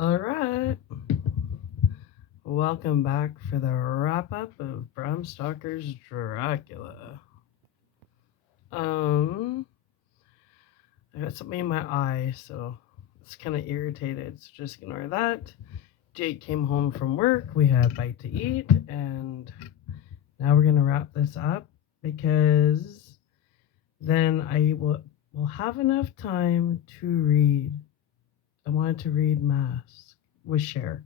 All right. Welcome back for the wrap up of Bram Stoker's Dracula. Um, I got something in my eye, so it's kind of irritated. So just ignore that. Jake came home from work. We had a bite to eat, and now we're gonna wrap this up because then I will have enough time to read. I wanted to read Mask with Cher.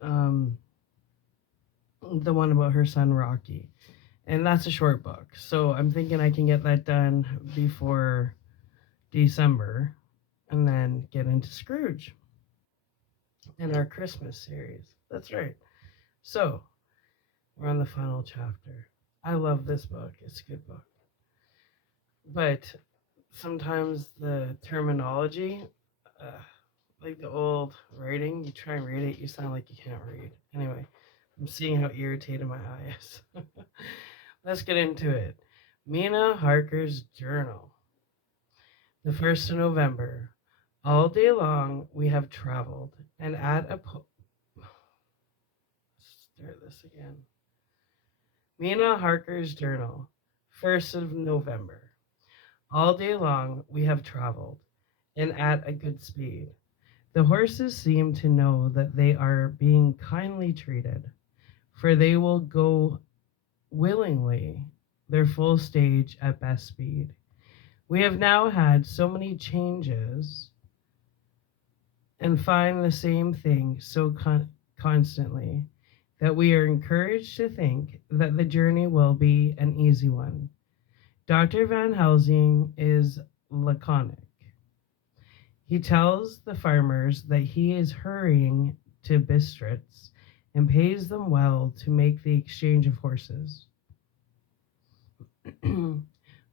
Um, the one about her son Rocky. And that's a short book. So I'm thinking I can get that done before December and then get into Scrooge in our Christmas series. That's right. So we're on the final chapter. I love this book. It's a good book. But sometimes the terminology, uh, like the old writing, you try and read it, you sound like you can't read. Anyway, I'm seeing how irritated my eye is. Let's get into it. Mina Harker's journal. The 1st of November. All day long we have traveled, and at a start this again. Mina Harker's journal. 1st of November. All day long we have traveled, and at a good speed. The horses seem to know that they are being kindly treated, for they will go willingly their full stage at best speed. We have now had so many changes and find the same thing so constantly that we are encouraged to think that the journey will be an easy one. Dr. Van Helsing is laconic. He tells the farmers that he is hurrying to Bistritz and pays them well to make the exchange of horses.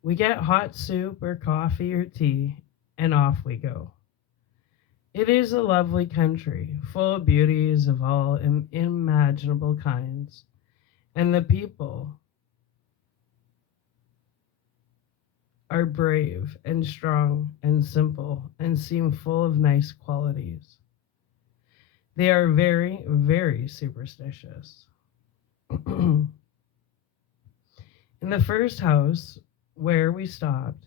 We get hot soup or coffee or tea, and off we go. It is a lovely country, full of beauties of all imaginable kinds, and the people are brave and strong and simple and seem full of nice qualities. They are very, very superstitious. In the first house where we stopped,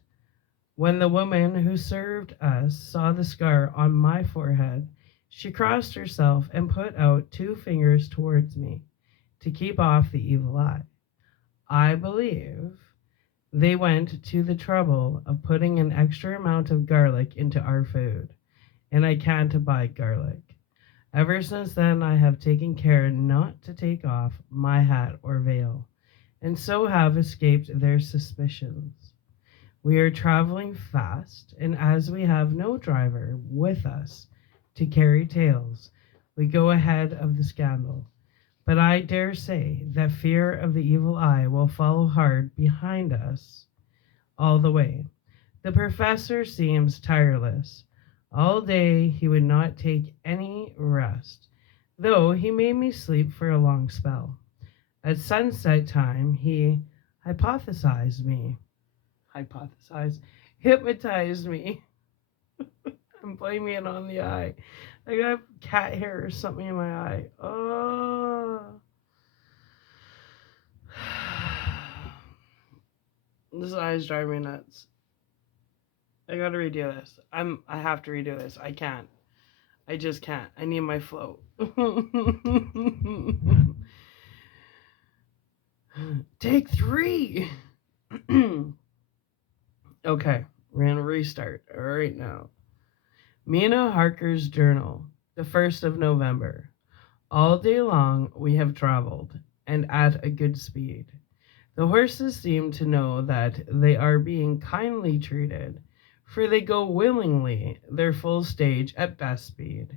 when the woman who served us saw the scar on my forehead, she crossed herself and put out 2 fingers towards me to keep off the evil eye. I believe they went to the trouble of putting an extra amount of garlic into our food, and I can't abide garlic. Ever since then, I have taken care not to take off my hat or veil, and so have escaped their suspicions. We are traveling fast, and as we have no driver with us to carry tales, we go ahead of the scandal. But I dare say that fear of the evil eye will follow hard behind us all the way. The professor seems tireless. All day he would not take any rest, though he made me sleep for a long spell. At sunset time he hypothesized me. Hypothesized? Hypnotized me. I'm blaming it on the eye. I got cat hair or something in my eye. Oh. This eye is driving me nuts. I gotta redo this. I have to redo this. I can't. I just can't. I need my float. Take 3. Okay, we're gonna restart right now. Mina Harker's journal, the 1st of November. All day long we have traveled, and at a good speed. The horses seem to know that they are being kindly treated, for they go willingly their full stage at best speed.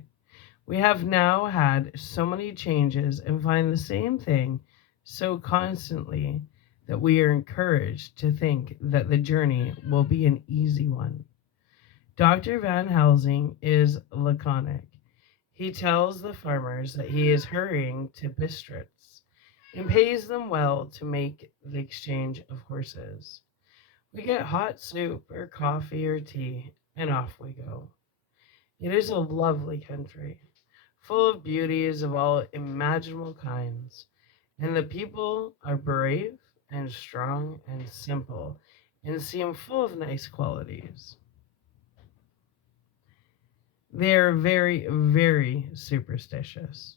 We have now had so many changes and find the same thing so constantly that we are encouraged to think that the journey will be an easy one. Dr. Van Helsing is laconic. He tells the farmers that he is hurrying to Bistritz and pays them well to make the exchange of horses. We get hot soup or coffee or tea, and off we go. It is a lovely country, full of beauties of all imaginable kinds, and the people are brave and strong and simple and seem full of nice qualities. They are very, very superstitious.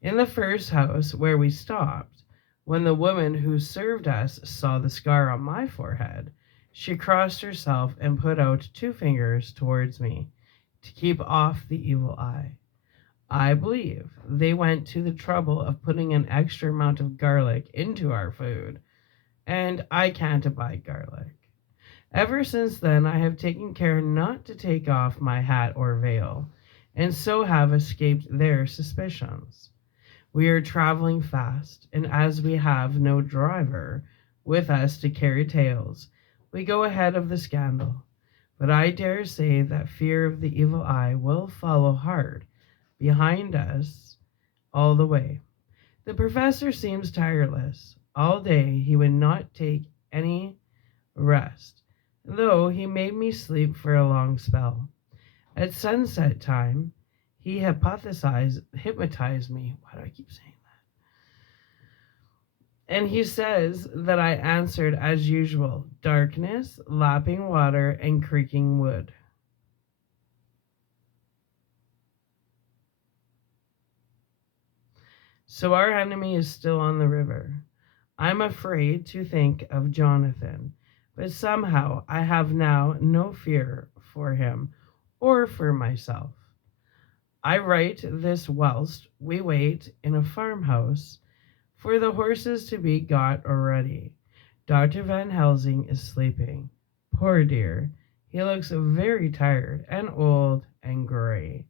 In the first house where we stopped, when the woman who served us saw the scar on my forehead, she crossed herself and put out two fingers towards me to keep off the evil eye. I believe they went to the trouble of putting an extra amount of garlic into our food, and I can't abide garlic. Ever since then, I have taken care not to take off my hat or veil, and so have escaped their suspicions. We are traveling fast, and as we have no driver with us to carry tales, we go ahead of the scandal. But I dare say that fear of the evil eye will follow hard behind us all the way. The professor seems tireless. All day he would not take any rest, though he made me sleep for a long spell. At sunset time, he hypnotized me. Why do I keep saying that? And he says that I answered as usual, darkness, lapping water, and creaking wood. So our enemy is still on the river. I'm afraid to think of Jonathan, but somehow I have now no fear for him or for myself. I write this whilst we wait in a farmhouse for the horses to be got ready. Dr. Van Helsing is sleeping. Poor dear, he looks very tired and old and gray.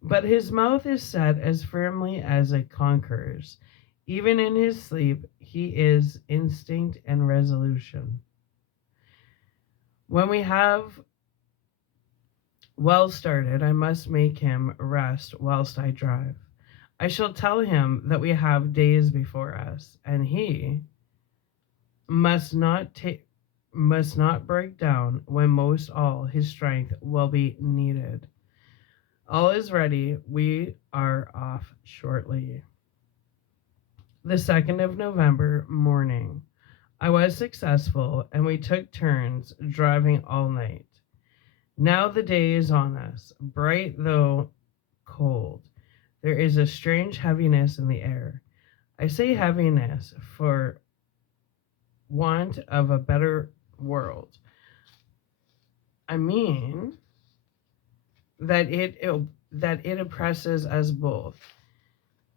But his mouth is set as firmly as a conqueror's. Even in his sleep, he is instinct and resolution. When we have well started, I must make him rest whilst I drive. I shall tell him that we have days before us, and he must not break down when most all his strength will be needed. All is ready. We are off shortly. The 2nd of November morning. I was successful, and we took turns driving all night. Now the day is on us, bright though cold. There is a strange heaviness in the air. I say heaviness for want of a better word. I mean that it oppresses us both.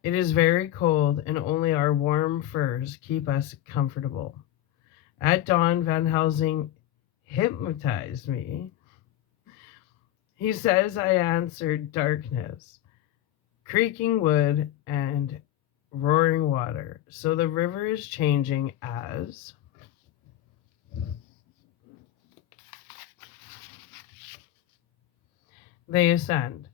It is very cold, and only our warm furs keep us comfortable. At dawn, Van Helsing hypnotized me. He says I answered darkness, creaking wood, and roaring water. So the river is changing as they ascend.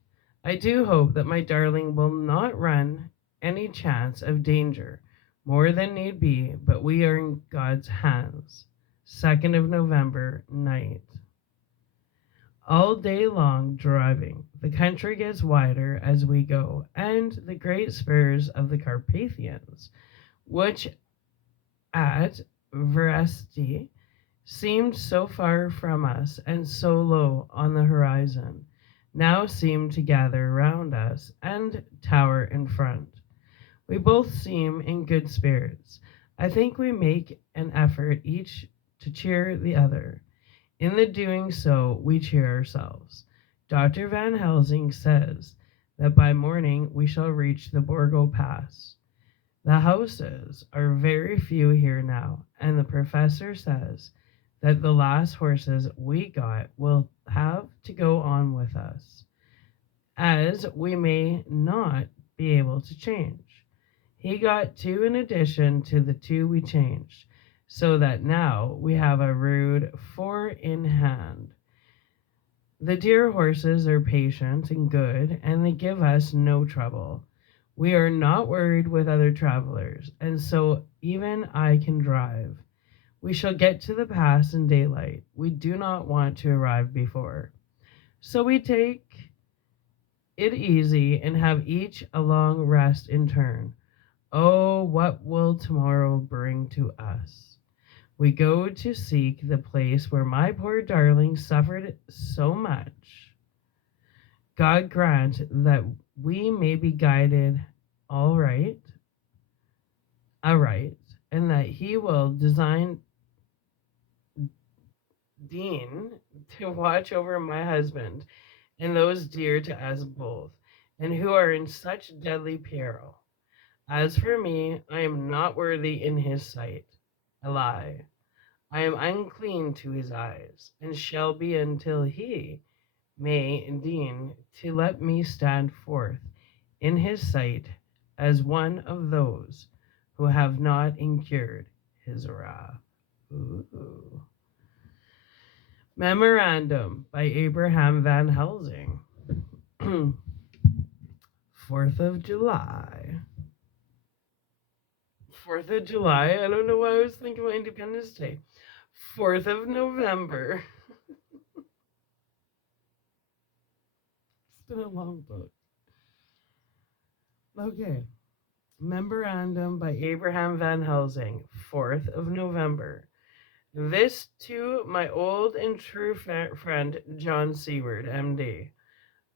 I do hope that my darling will not run any chance of danger more than need be, but we are in God's hands. 2nd of November, night. All day long driving. The country gets wider as we go, and the great spurs of the Carpathians, which at Veresti seemed so far from us and so low on the horizon, now seem to gather round us and tower in front. We both seem in good spirits. I think we make an effort each to cheer the other. In the doing so, we cheer ourselves. Dr. Van Helsing says that by morning we shall reach the Borgo Pass. The houses are very few here now, and the professor says that the last horses we got will have to go on with us, as we may not be able to change. He got two in addition to the two we changed, so that now we have a rude four in hand. The dear horses are patient and good, and they give us no trouble. We are not worried with other travelers, and so even I can drive. We shall get to the pass in daylight. We do not want to arrive before. So we take it easy and have each a long rest in turn. Oh, what will tomorrow bring to us? We go to seek the place where my poor darling suffered so much. God grant that we may be guided aright, and that He will design Dean to watch over my husband and those dear to us both, and who are in such deadly peril. As for me, I am not worthy in his sight. A lie. I am unclean to his eyes, and shall be until he may deign to let me stand forth in his sight as one of those who have not incurred his wrath. Ooh. Memorandum by Abraham Van Helsing. 4th of July. 4th of July? I don't know why I was thinking about Independence Day. 4th of November. It's been a long book. Okay. Memorandum by Abraham Van Helsing, 4th of November. This to my old and true friend John Seward, M.D.,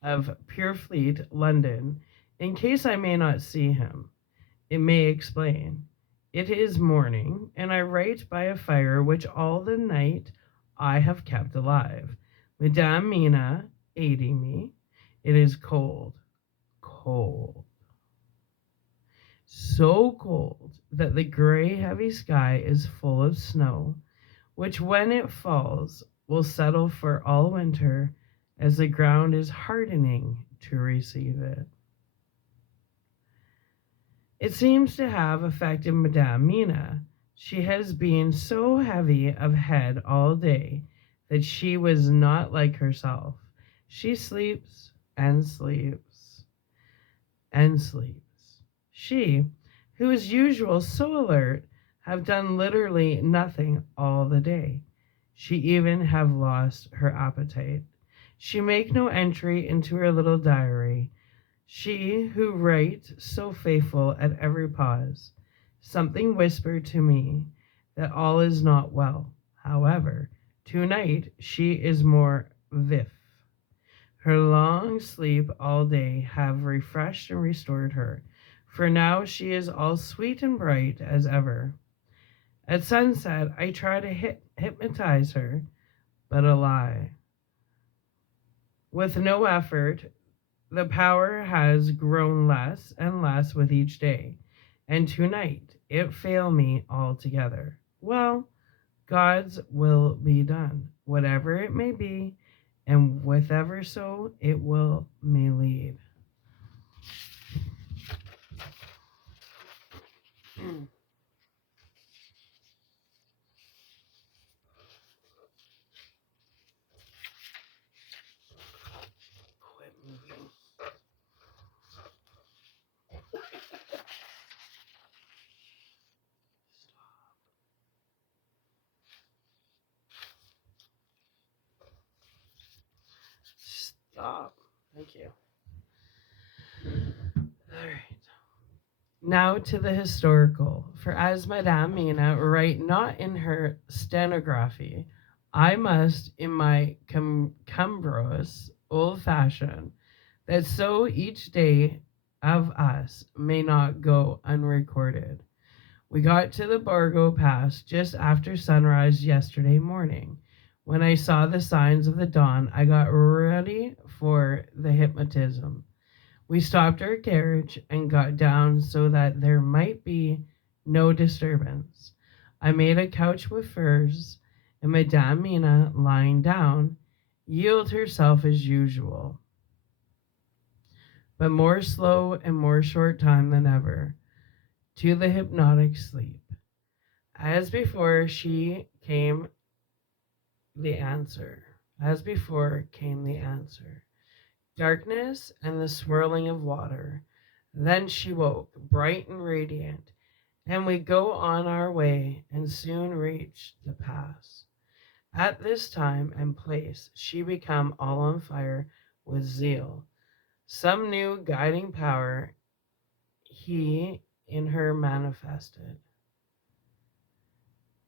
of Purefleet, London, in case I may not see him. It may explain. It is morning, and I write by a fire which all the night I have kept alive, Madame Mina aiding me. It is cold, cold, so cold that the gray heavy sky is full of snow, which when it falls will settle for all winter as the ground is hardening to receive it. It seems to have affected Madame Mina. She has been so heavy of head all day that she was not like herself. She sleeps and sleeps and sleeps. She, who is usually so alert, have done literally nothing all the day. She even have lost her appetite. She make no entry into her little diary. She who writes so faithful at every pause. Something whispered to me that all is not well. However, tonight she is more vif. Her long sleep all day have refreshed and restored her, for now she is all sweet and bright as ever. At sunset I try to hypnotize her, but a lie. With no effort, the power has grown less and less with each day, and tonight it failed me altogether. Well, God's will be done, whatever it may be, and whither so it will may lead. Quit moving. Stop. Thank you. All right. Now to the historical. For as Madame Mina write not in her stenography, I must in my cumbrous old fashion, that so each day of us may not go unrecorded. We got to the Borgo Pass just after sunrise yesterday morning. When I saw the signs of the dawn, I got ready for the hypnotism. We stopped our carriage and got down so that there might be no disturbance. I made a couch with furs, and Madame Mina, lying down, yielded herself as usual, but more slow and more short time than ever, to the hypnotic sleep. As before came the answer. As before came the answer. Darkness and the swirling of water. Then she woke, bright and radiant, and we go on our way and soon reach the pass. At this time and place she become all on fire with zeal. Some new guiding power he in her manifested.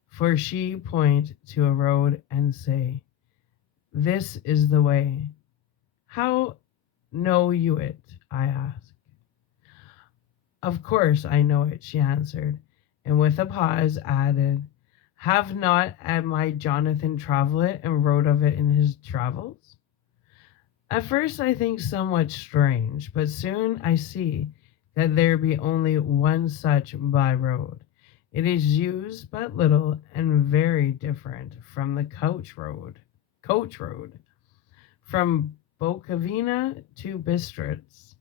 For she point to a road and say, "This is the way." "How know you it?" I asked. "Of course I know it," she answered, and with a pause added, "Have not my Jonathan travelled it and wrote of it in his travels?" At first I think somewhat strange, but soon I see that there be only one such by road. It is used but little and very different from the coach road from Bukovina to Bistritz,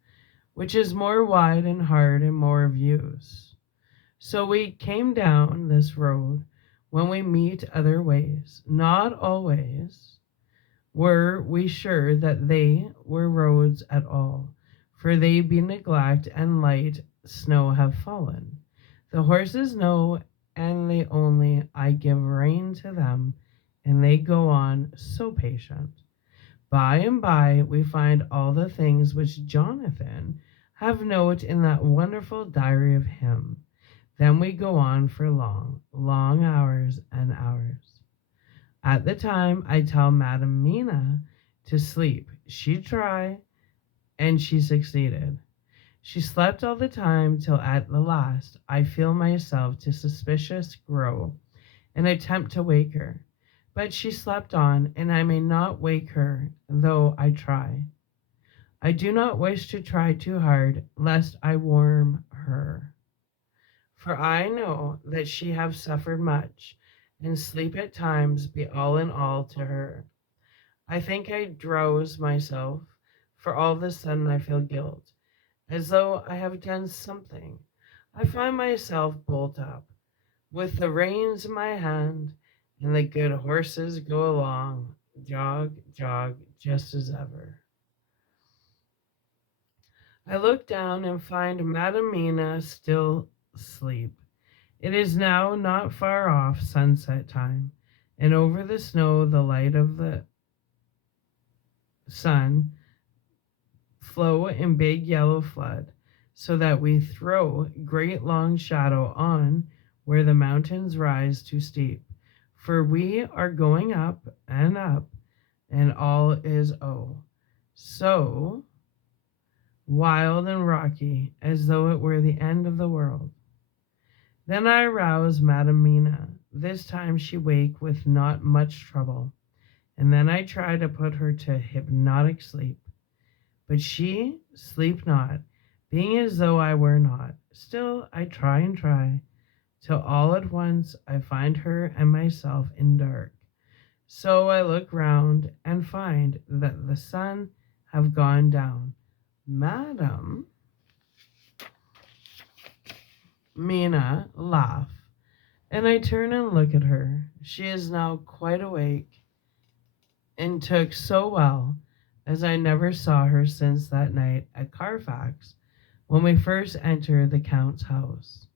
which is more wide and hard and more of use. So we came down this road when we meet other ways, not always were we sure that they were roads at all, for they be neglect and light snow have fallen. The horses know, and they only I give rein to them, and they go on so patient. By and by we find all the things which Jonathan have note in that wonderful diary of him. Then we go on for long, long hours and hours. At the time I tell Madam Mina to sleep. She tried, and she succeeded. She slept all the time till at the last I feel myself to suspicious grow, and attempt to wake her. But she slept on, and I may not wake her, though I try. I do not wish to try too hard, lest I warm her. For I know that she have suffered much, and sleep at times be all in all to her. I think I drowse myself, for all of a sudden I feel guilt, as though I have done something. I find myself bolt up, with the reins in my hand, and the good horses go along, jog, jog, just as ever. I look down and find Madam Mina still asleep. It is now not far off sunset time, and over the snow the light of the sun flow in big yellow flood, so that we throw great long shadow on where the mountains rise too steep. For we are going up, and all is so wild and rocky, as though it were the end of the world. Then I rouse Madam Mina. This time she wake with not much trouble, and then I try to put her to hypnotic sleep. But she sleep not, being as though I were not. Still I try and try, till all at once I find her and myself in dark. So I look round and find that the sun have gone down. Madam Mina laugh, and I turn and look at her. She is now quite awake, and took so well as I never saw her since that night at Carfax when we first entered the Count's house.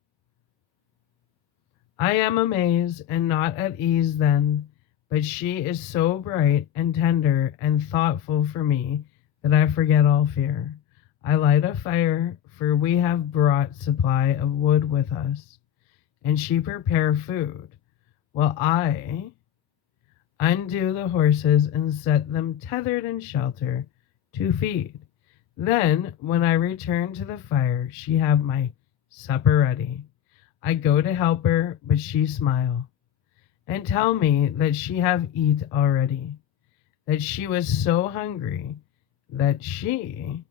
I am amazed and not at ease then, but she is so bright and tender and thoughtful for me that I forget all fear. I light a fire, for we have brought supply of wood with us, and she prepare food, while I undo the horses and set them tethered in shelter to feed. Then, when I return to the fire, she have my supper ready. I go to help her, but she smile and tell me that she have eat already, that she was so hungry that she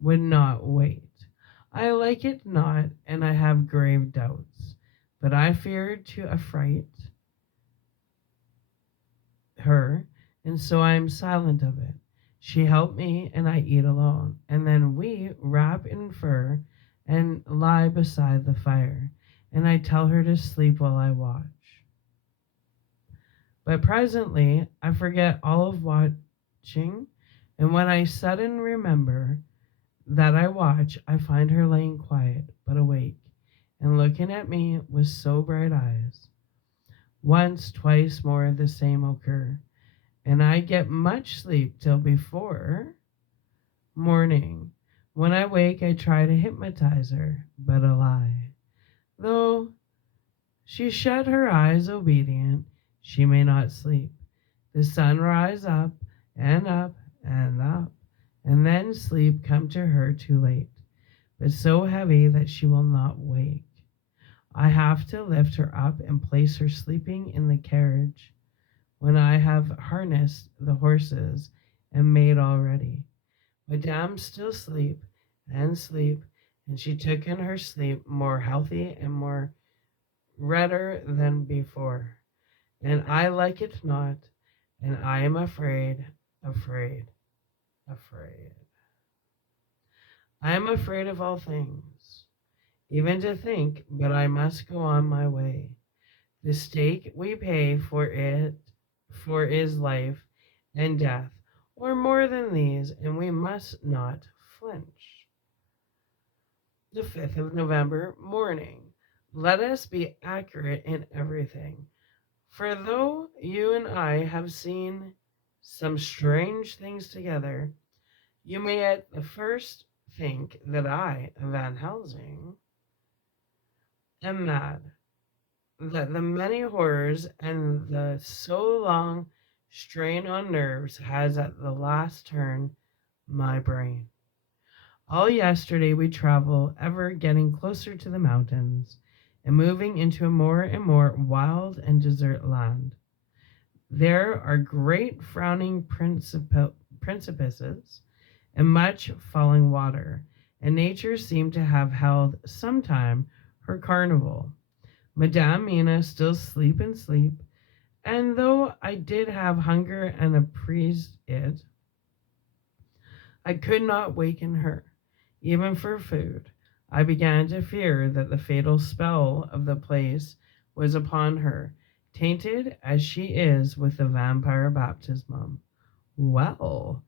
would not wait. I like it not, and I have grave doubts, but I fear to affright her, and so I am silent of it. She helped me, and I eat alone, and then we wrap in fur and lie beside the fire, and I tell her to sleep while I watch. But presently I forget all of watching, and when I sudden remember that I watch, I find her laying quiet but awake, and looking at me with so bright eyes. Once, twice more the same occur, and I get much sleep till before morning, When I wake, I try to hypnotize her, but a lie. Though she shut her eyes obedient, she may not sleep. The sun rise up and up and up, and then sleep come to her too late, but so heavy that she will not wake. I have to lift her up and place her sleeping in the carriage. When I have harnessed the horses and made all ready, Madame still sleep, and she took in her sleep more healthy and more redder than before. And I like it not, and I am afraid, afraid. I am afraid of all things, even to think, but I must go on my way. The stake we pay for is life and death, or more than these, and we must not flinch. The 5th of November morning. Let us be accurate in everything. For though you and I have seen some strange things together, you may at the first think that I, Van Helsing, am mad, that the many horrors and the so long strain on nerves has at the last turned my brain. All yesterday we traveled, ever getting closer to the mountains, and moving into a more and more wild and desert land. There are great frowning precipices and much falling water, and nature seemed to have held sometime her carnival. Madame Mina still sleep, and though I did have hunger and appraised it, I could not waken her, even for food. I began to fear that the fatal spell of the place was upon her, tainted as she is with the vampire baptismum. Well,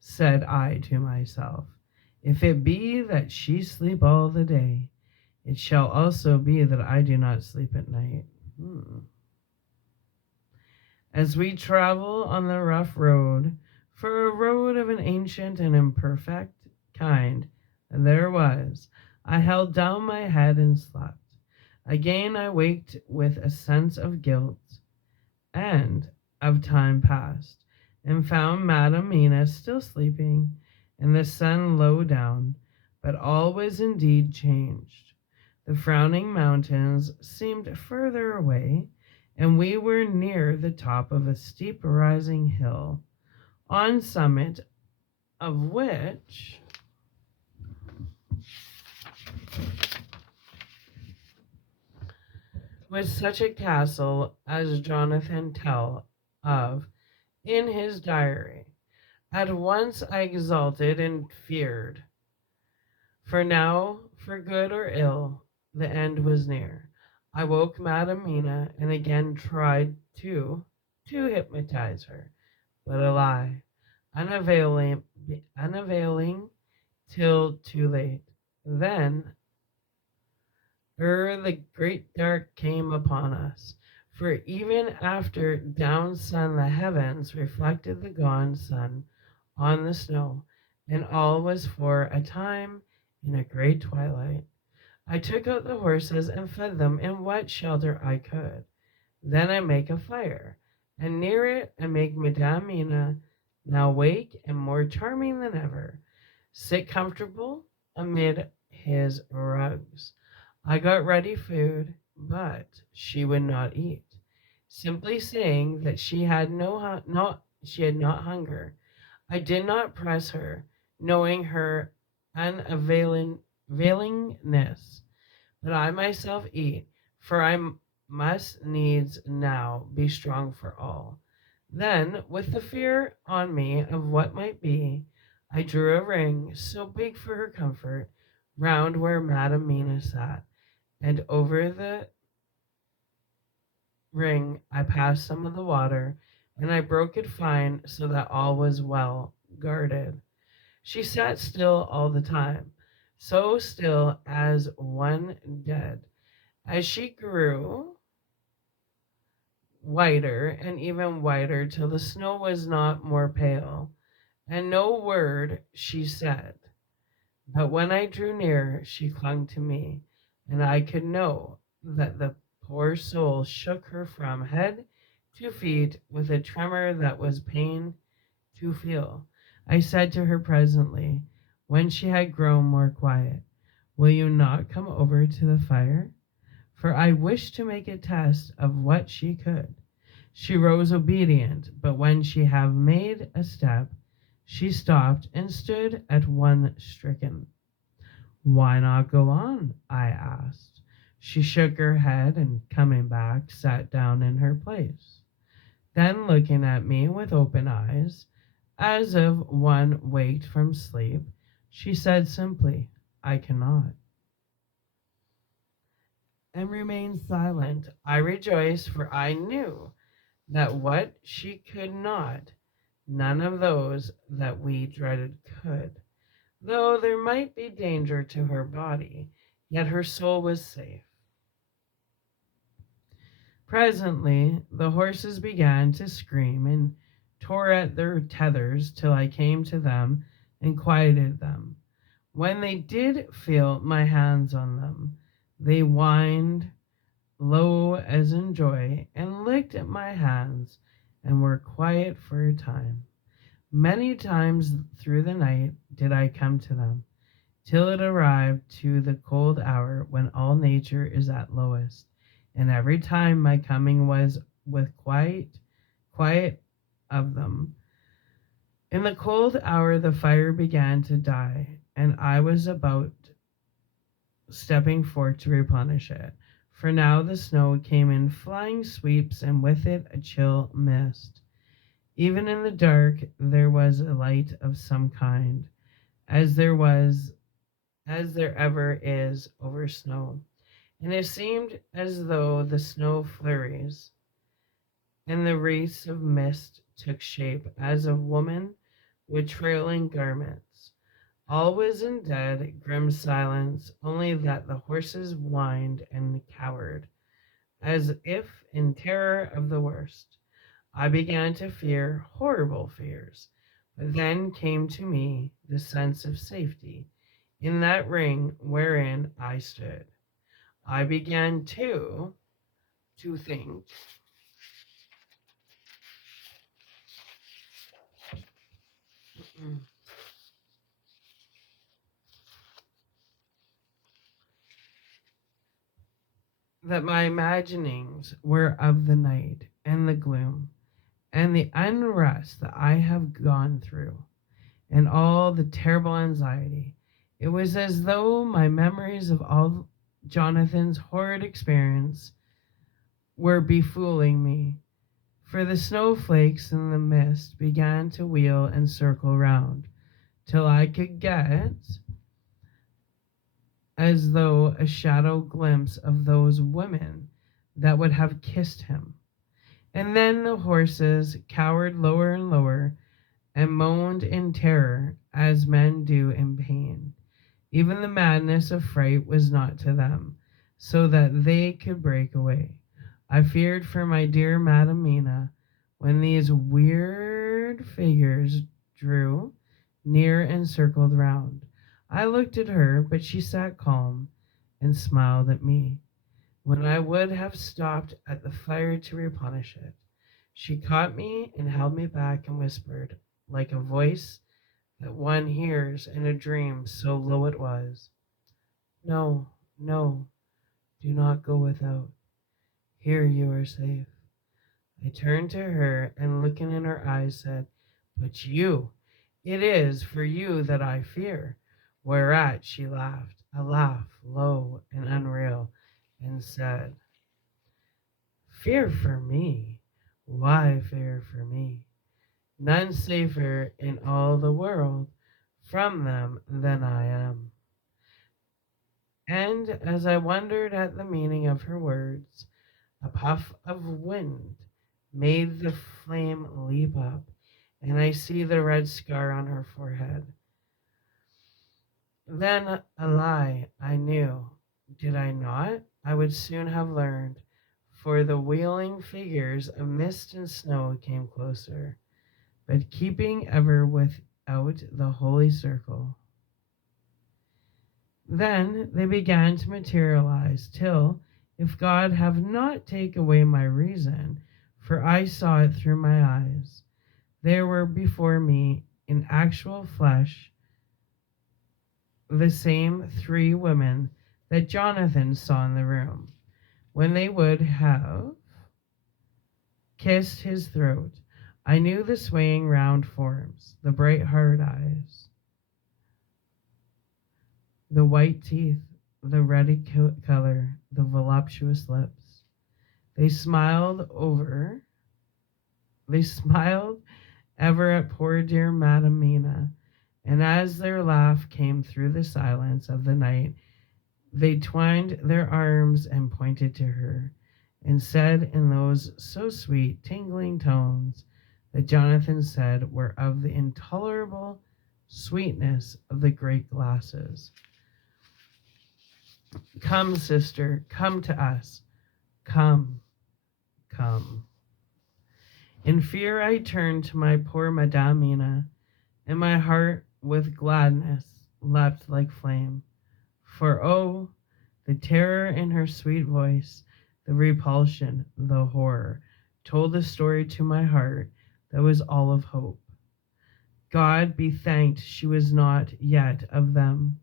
said I to myself, if it be that she sleep all the day, it shall also be that I do not sleep at night. As we travel on the rough road, for a road of an ancient and imperfect kind, there was, I held down my head and slept. Again I waked with a sense of guilt and of time past, and found Madam Mina still sleeping, and the sun low down, but all was indeed changed. The frowning mountains seemed further away, and we were near the top of a steep rising hill, on summit of which was such a castle as Jonathan tell of in his diary. At once I exulted and feared, for now, for good or ill, the end was near. I woke Madam Mina and again tried to hypnotize her, but a lie, unavailing till too late. Then, the great dark came upon us, for even after down sun the heavens reflected the gone sun on the snow, and all was for a time in a great twilight. I took out the horses and fed them in what shelter I could. Then I make a fire, and near it I make Madame Mina, now awake and more charming than ever, sit comfortable amid his rugs. I got ready food, but she would not eat, simply saying that she had not hunger. I did not press her, knowing her unavailingness, but I myself eat, for I must needs now be strong for all. Then, with the fear on me of what might be, I drew a ring, so big for her comfort, round where Madam Mina sat, and over the ring I passed some of the water, and I broke it fine so that all was well guarded. She sat still all the time, so still as one dead. As she grew whiter and even whiter till the snow was not more pale, and no word she said. But when I drew near, she clung to me, and I could know that the poor soul shook her from head to feet with a tremor that was pain to feel. I said to her presently, when she had grown more quiet, will you not come over to the fire? For I wished to make a test of what she could. She rose obedient, but when she had made a step, she stopped and stood at one stricken. Why not go on? I asked. She shook her head and, coming back, sat down in her place. Then, looking at me with open eyes, as of one waked from sleep, she said simply, I cannot, and remained silent. I rejoiced, for I knew that what she could not, none of those that we dreaded could. Though there might be danger to her body, yet her soul was safe. Presently the horses began to scream and tore at their tethers till I came to them and quieted them. When they did feel my hands on them, they whined low as in joy, and licked at my hands, and were quiet for a time. Many times through the night did I come to them, till it arrived to the cold hour when all nature is at lowest, and every time my coming was with quiet of them. In the cold hour the fire began to die, and I was about stepping forth to replenish it. For now the snow came in flying sweeps, and with it a chill mist. Even in the dark there was a light of some kind, as there ever is over snow. And it seemed as though the snow flurries and the wreaths of mist took shape as of women with trailing garments. All was in dead, grim silence, only that the horses whined and cowered, as if in terror of the worst. I began to fear horrible fears, but then came to me the sense of safety in that ring wherein I stood. I began to think that my imaginings were of the night and the gloom and the unrest that I have gone through, and all the terrible anxiety. It was as though my memories of all Jonathan's horrid experience were befooling me, for the snowflakes in the mist began to wheel and circle round, till I could get, as though a shadow glimpse of those women that would have kissed him. And then the horses cowered lower and lower, and moaned in terror as men do in pain. Even the madness of fright was not to them, so that they could break away. I feared for my dear Madam Mina when these weird figures drew near and circled round. I looked at her, but she sat calm and smiled at me. When I would have stopped at the fire to replenish it, she caught me and held me back and whispered, like a voice that one hears in a dream, so low it was, no, no, do not go without. Here you are safe. I turned to her and looking in her eyes said, but you, it is for you that I fear. Whereat she laughed, a laugh low and unreal, and said, fear for me? Why fear for me? None safer in all the world from them than I am. And as I wondered at the meaning of her words, a puff of wind made the flame leap up, and I see the red scar on her forehead. Then a lie I knew, did I not? I would soon have learned, for the wheeling figures of mist and snow came closer, but keeping ever without the holy circle. Then they began to materialize till, if God have not taken away my reason, for I saw it through my eyes, there were before me in actual flesh the same three women that Jonathan saw in the room. When they would have kissed his throat, I knew the swaying round forms, the bright hard eyes, the white teeth, the ruddy color, the voluptuous lips. They smiled over, they smiled ever at poor dear Madam Mina, and as their laugh came through the silence of the night, they twined their arms and pointed to her, and said in those so sweet, tingling tones that Jonathan said were of the intolerable sweetness of the great glasses, "Come, sister, come to us. Come, come." In fear I turned to my poor Madame Mina, and my heart with gladness leapt like flame. For oh, the terror in her sweet voice, the repulsion, the horror, told a story to my heart that was all of hope. God be thanked she was not yet of them.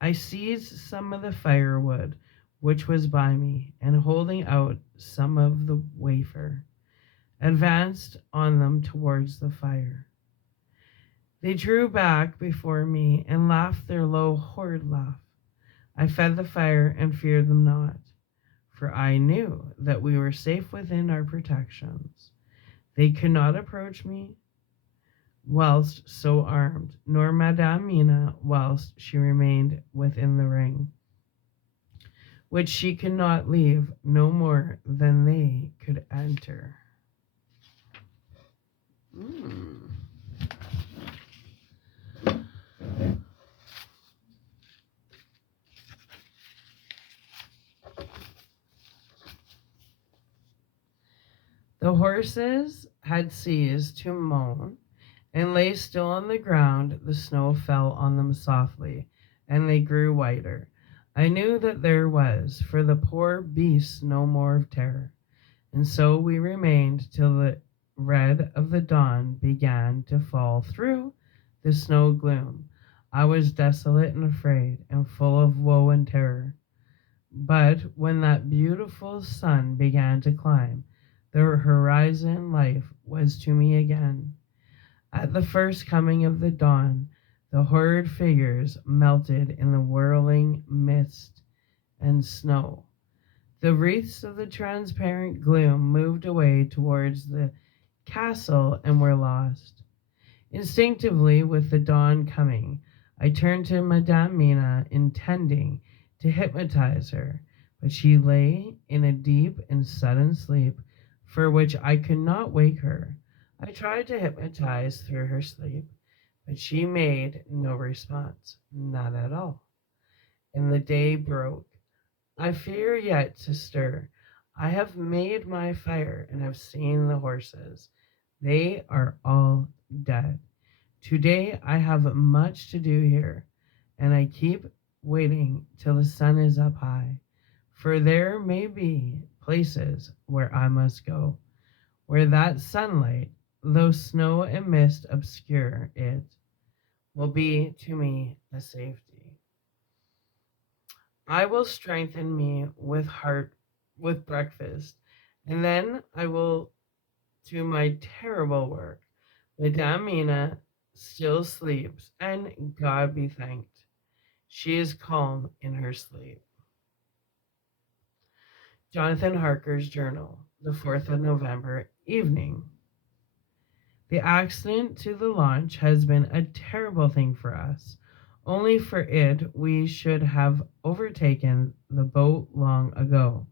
I seized some of the firewood which was by me, and holding out some of the wafer, advanced on them towards the fire. They drew back before me and laughed their low, horrid laugh. I fed the fire and feared them not, for I knew that we were safe within our protections. They could not approach me whilst so armed, nor Madame Mina whilst she remained within the ring, which she could not leave no more than they could enter. The horses had ceased to moan and lay still on the ground. The snow fell on them softly, and they grew whiter. I knew that there was for the poor beasts no more of terror, and so we remained till the red of the dawn began to fall through the snow gloom. I was desolate and afraid, and full of woe and terror. But when that beautiful sun began to climb, the horizon life was to me again. At the first coming of the dawn, the horrid figures melted in the whirling mist and snow. The wreaths of the transparent gloom moved away towards the castle and were lost. Instinctively, with the dawn coming, I turned to Madame Mina, intending to hypnotize her, but she lay in a deep and sudden sleep for which I could not wake her. I tried to hypnotize through her sleep, but she made no response, none at all. And the day broke. I fear yet to stir. I have made my fire and have seen the horses. They are all dead. Today I have much to do here, and I keep waiting till the sun is up high, for there may be places where I must go, where that sunlight, though snow and mist obscure it, will be to me a safety. I will strengthen me with breakfast, and then I will do my terrible work. Madame Mina still sleeps, and God be thanked, she is calm in her sleep. Jonathan Harker's Journal, the 4th of November, evening. The accident to the launch has been a terrible thing for us. Only for it we should have overtaken the boat long ago,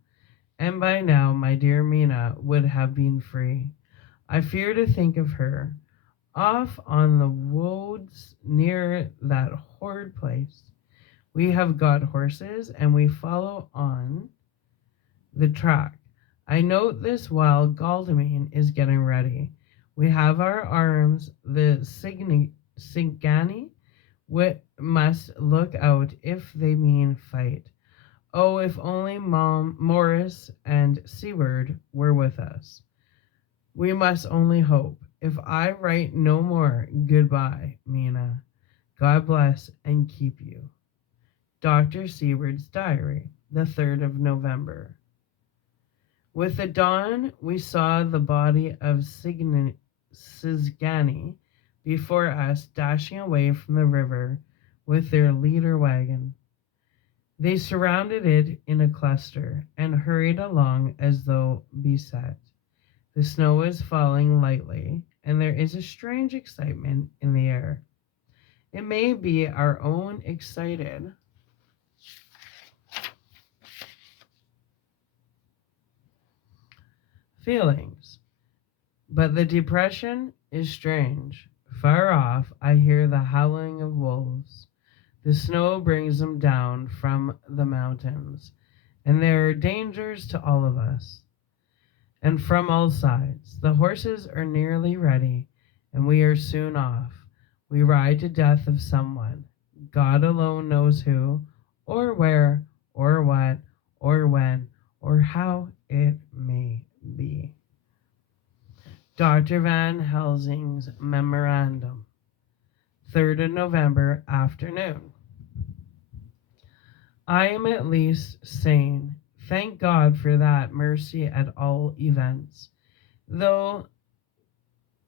and by now my dear Mina would have been free. I fear to think of her, off on the woads near that horrid place. We have got horses, and we follow on the track. I note this while Godalming is getting ready. We have our arms, the Cingani, We must look out if they mean fight. Oh, if only Morris and Seward were with us. We must only hope. If I write no more, goodbye, Mina. God bless and keep you. Dr. Seward's Diary, the 3rd of November. With the dawn, we saw the body of Sisgani before us dashing away from the river with their leader wagon. They surrounded it in a cluster and hurried along as though beset. The snow is falling lightly, and there is a strange excitement in the air. It may be our own excited feelings, but the depression is strange. Far off, I hear the howling of wolves. The snow brings them down from the mountains, and there are dangers to all of us. And from all sides, the horses are nearly ready, and we are soon off. We ride to death of someone. God alone knows who, or where, or what, or when, or how it may be. Dr. Van Helsing's Memorandum, 3rd of November afternoon. I am at least sane. Thank God for that mercy at all events, though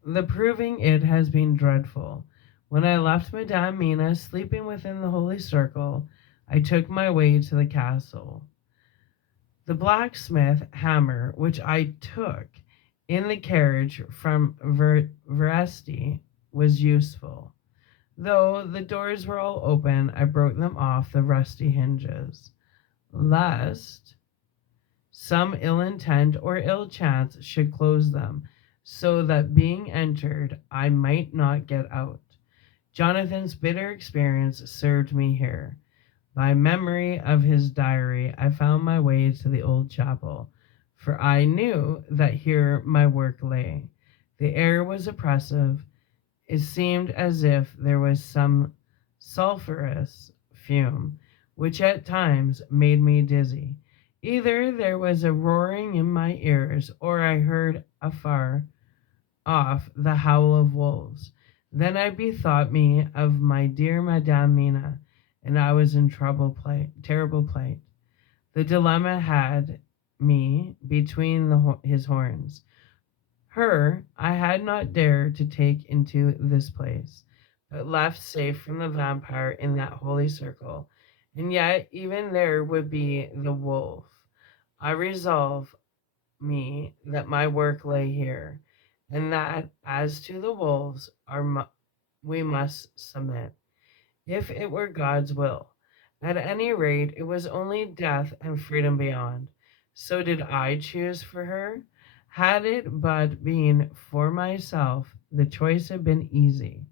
the proving it has been dreadful. When I left Madame Mina sleeping within the holy circle, I took my way to the castle. The blacksmith hammer, which I took in the carriage from Veresti, was useful. Though the doors were all open, I broke them off the rusty hinges, lest some ill intent or ill chance should close them, so that being entered, I might not get out. Jonathan's bitter experience served me here. By memory of his diary, I found my way to the old chapel, for I knew that here my work lay. The air was oppressive. It seemed as if there was some sulphurous fume, which at times made me dizzy. Either there was a roaring in my ears, or I heard afar off the howl of wolves. Then I bethought me of my dear Madame Mina, and I was in terrible plight. The dilemma had me between his horns. Her I had not dared to take into this place, but left safe from the vampire in that holy circle, and yet even there would be the wolf. I resolve me that my work lay here, and that as to the wolves we must submit, if it were God's will. At any rate, it was only death and freedom beyond. So did I choose for her? Had it but been for myself, the choice had been easy.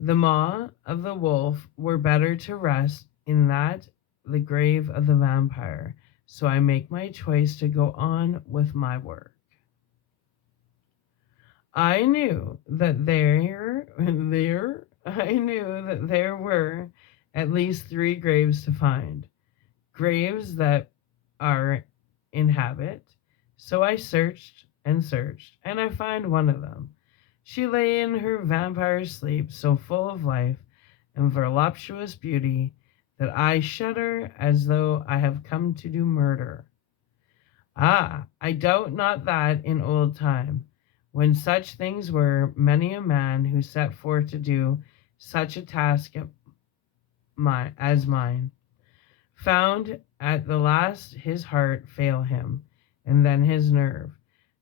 The maw of the wolf were better to rest in that the grave of the vampire, so I make my choice to go on with my work. I knew that there were at least 3 graves to find, graves that are in habit. So I searched and searched, and I find one of them. She lay in her vampire sleep, so full of life and voluptuous beauty that I shudder as though I have come to do murder. Ah, I doubt not that in old time, when such things were, many a man who set forth to do such a task as mine, found at the last his heart fail him, and then his nerve.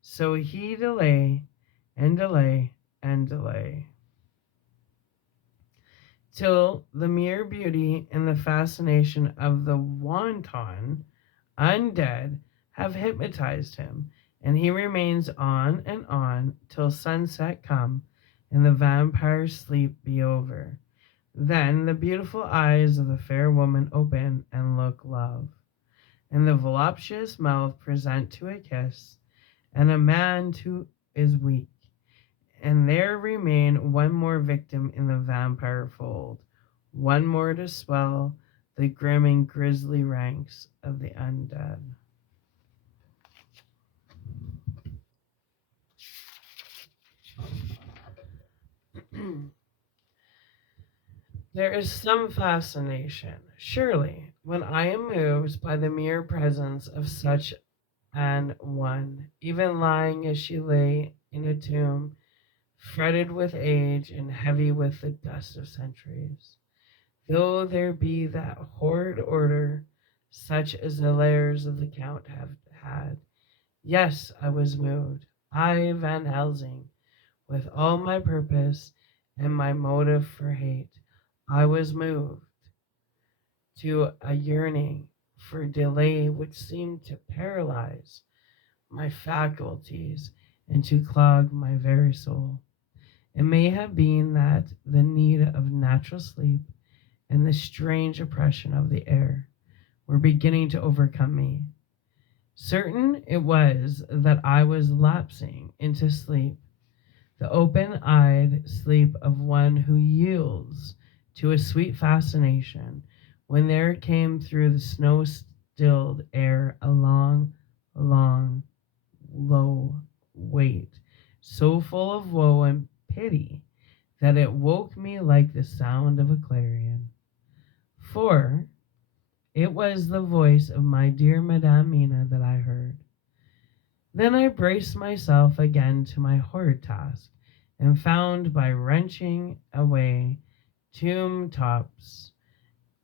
So he delay and delay and delay, till the mere beauty and the fascination of the wanton undead have hypnotized him, and he remains on till sunset come and the vampire's sleep be over. Then the beautiful eyes of the fair woman open and look love, and the voluptuous mouth present to a kiss, and a man too is weak, And there remained one more victim in the vampire fold, one more to swell the grim and grisly ranks of the undead. There is some fascination, surely, when I am moved by the mere presence of such an one, even lying as she lay in a tomb, fretted with age and heavy with the dust of centuries. Though there be that horrid order, such as the lairs of the Count have had, yes, I was moved, I, Van Helsing, with all my purpose and my motive for hate, I was moved to a yearning for delay which seemed to paralyze my faculties and to clog my very soul. It may have been that the need of natural sleep and the strange oppression of the air were beginning to overcome me. Certain it was that I was lapsing into sleep, the open-eyed sleep of one who yields to a sweet fascination, when there came through the snow-stilled air a long, long, low wait, so full of woe and pity that it woke me like the sound of a clarion. For it was the voice of my dear Madame Mina that I heard. Then I braced myself again to my horrid task, and found by wrenching away tomb tops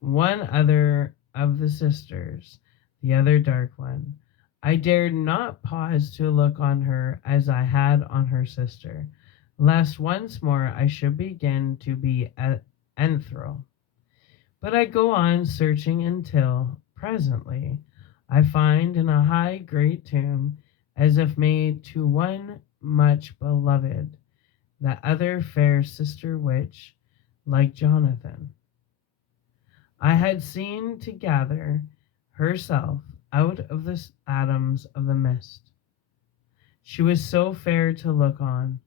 one other of the sisters, the other dark one. I dared not pause to look on her as I had on her sister, lest once more I should begin to be enthralled. But I go on searching until, presently, I find in a high great tomb, as if made to one much beloved, that other fair sister which, like Jonathan, I had seen to gather herself out of the atoms of the mist. She was so fair to look on,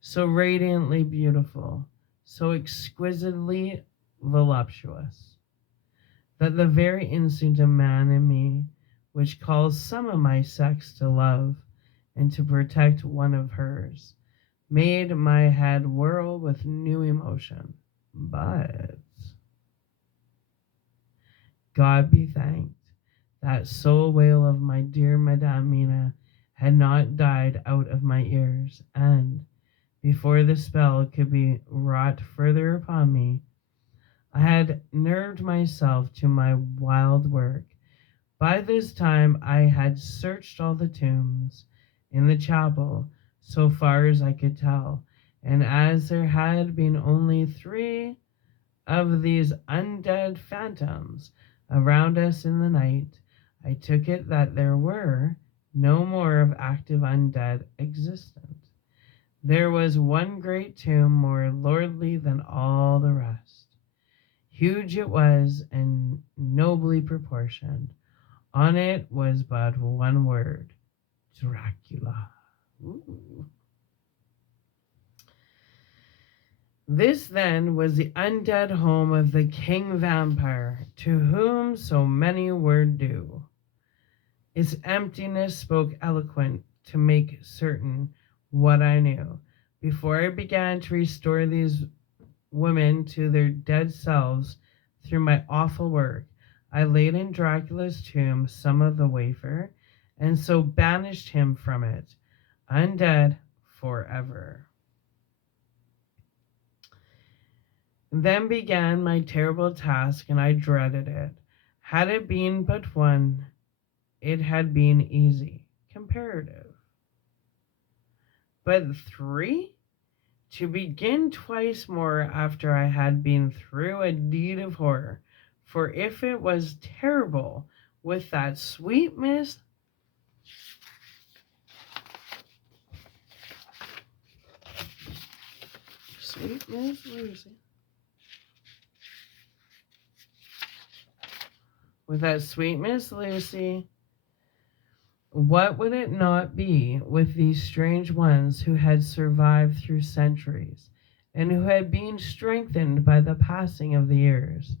so radiantly beautiful, so exquisitely voluptuous, that the very instinct of man in me, which calls some of my sex to love and to protect one of hers, made my head whirl with new emotion. But God be thanked, that soul wail of my dear Madame Mina had not died out of my ears, and, before the spell could be wrought further upon me, I had nerved myself to my wild work. By this time I had searched all the tombs in the chapel, so far as I could tell, and as there had been only 3 of these undead phantoms around us in the night, I took it that there were no more of active undead existent. There was one great tomb more lordly than all the rest. Huge it was and nobly proportioned. On it was but one word, Dracula. Ooh. This then was the undead home of the king vampire, to whom so many were due. Its emptiness spoke eloquent to make certain what I knew. Before I began to restore these women to their dead selves through my awful work, I laid in Dracula's tomb some of the wafer, and so banished him from it, undead forever. Then began my terrible task, and I dreaded it. Had it been but one, it had been easy, comparative. But 3? To begin twice more after I had been through a deed of horror, for if it was terrible with that sweet Miss Lucy, with that sweet Miss Lucy, What would it not be with these strange ones who had survived through centuries, and who had been strengthened by the passing of the years,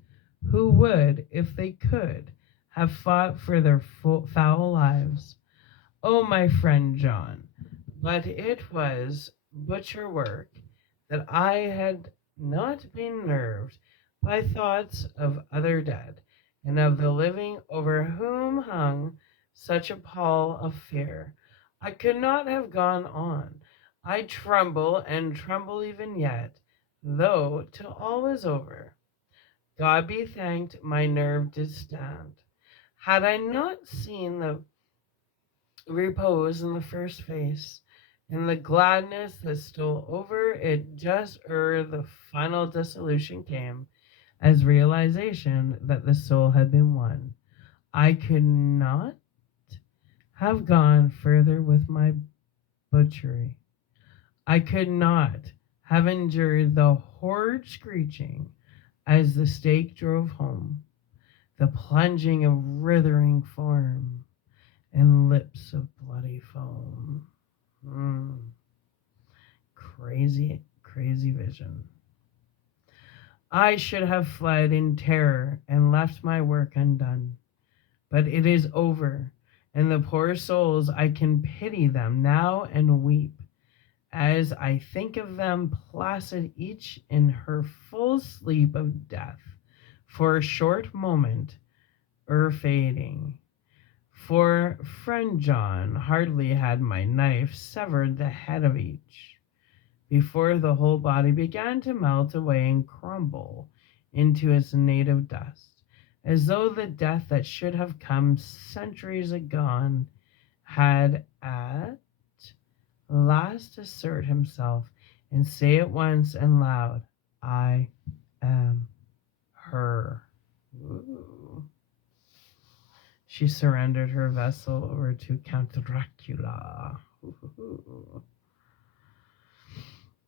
who would, if they could, have fought for their foul lives? Oh, my friend John, but it was butcher work that I had not been nerved by thoughts of other dead, and of the living over whom hung such a pall of fear. I could not have gone on. I tremble and tremble even yet, though till all was over. God be thanked, my nerve did stand. Had I not seen the repose in the first face, and the gladness that stole over it just ere the final dissolution came, as realization that the soul had been won, I could not have gone further with my butchery. I could not have endured the horrid screeching as the stake drove home, the plunging of writhing form, and lips of bloody foam. Crazy, crazy vision. I should have fled in terror and left my work undone. But it is over, and the poor souls, I can pity them now and weep, as I think of them placid each in her full sleep of death, for a short moment, fading. For friend John hardly had my knife severed the head of each, before the whole body began to melt away and crumble into its native dust, as though the death that should have come centuries agone had at last assert himself and say at once and loud, I am her. Ooh. She surrendered her vessel over to Count Dracula. Ooh.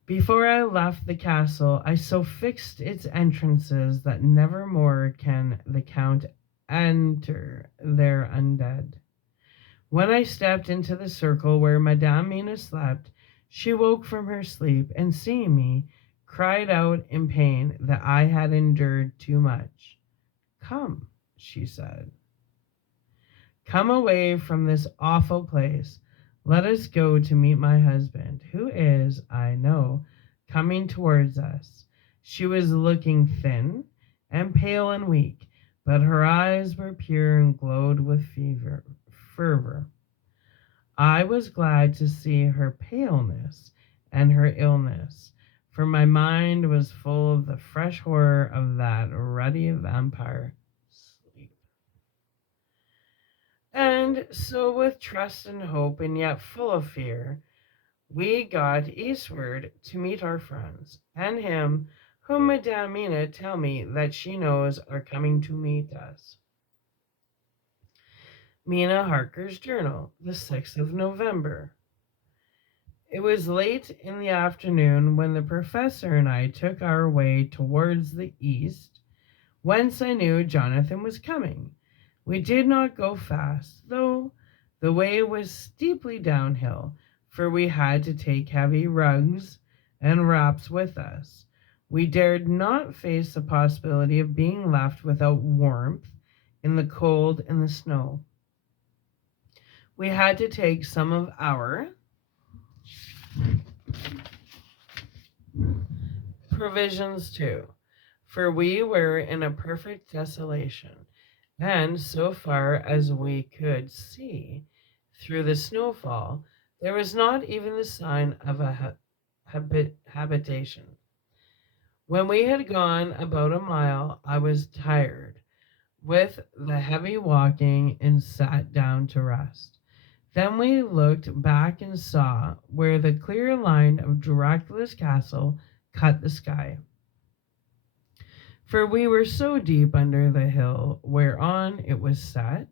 Before I left the castle, I so fixed its entrances that never more can the Count enter there undead. When I stepped into the circle where Madame Mina slept, she woke from her sleep, and seeing me, cried out in pain that I had endured too much. Come, she said. Come away from this awful place. Let us go to meet my husband, who is, I know, coming towards us. She was looking thin and pale and weak, but her eyes were pure and glowed with fervor. I was glad to see her paleness and her illness, for my mind was full of the fresh horror of that ruddy vampire sleep. And so, with trust and hope, and yet full of fear, we got eastward to meet our friends, and him whom Madame Mina tell me that she knows are coming to meet us. Mina Harker's Journal, the 6th of November. It was late in the afternoon when the professor and I took our way towards the east, whence I knew Jonathan was coming. We did not go fast, though the way was steeply downhill, for we had to take heavy rugs and wraps with us. We dared not face the possibility of being left without warmth in the cold and the snow. We had to take some of our provisions too, for we were in a perfect desolation, and so far as we could see through the snowfall, there was not even the sign of a habitation. When we had gone about a mile, I was tired with the heavy walking and sat down to rest. Then we looked back and saw where the clear line of Dracula's castle cut the sky. For we were so deep under the hill whereon it was set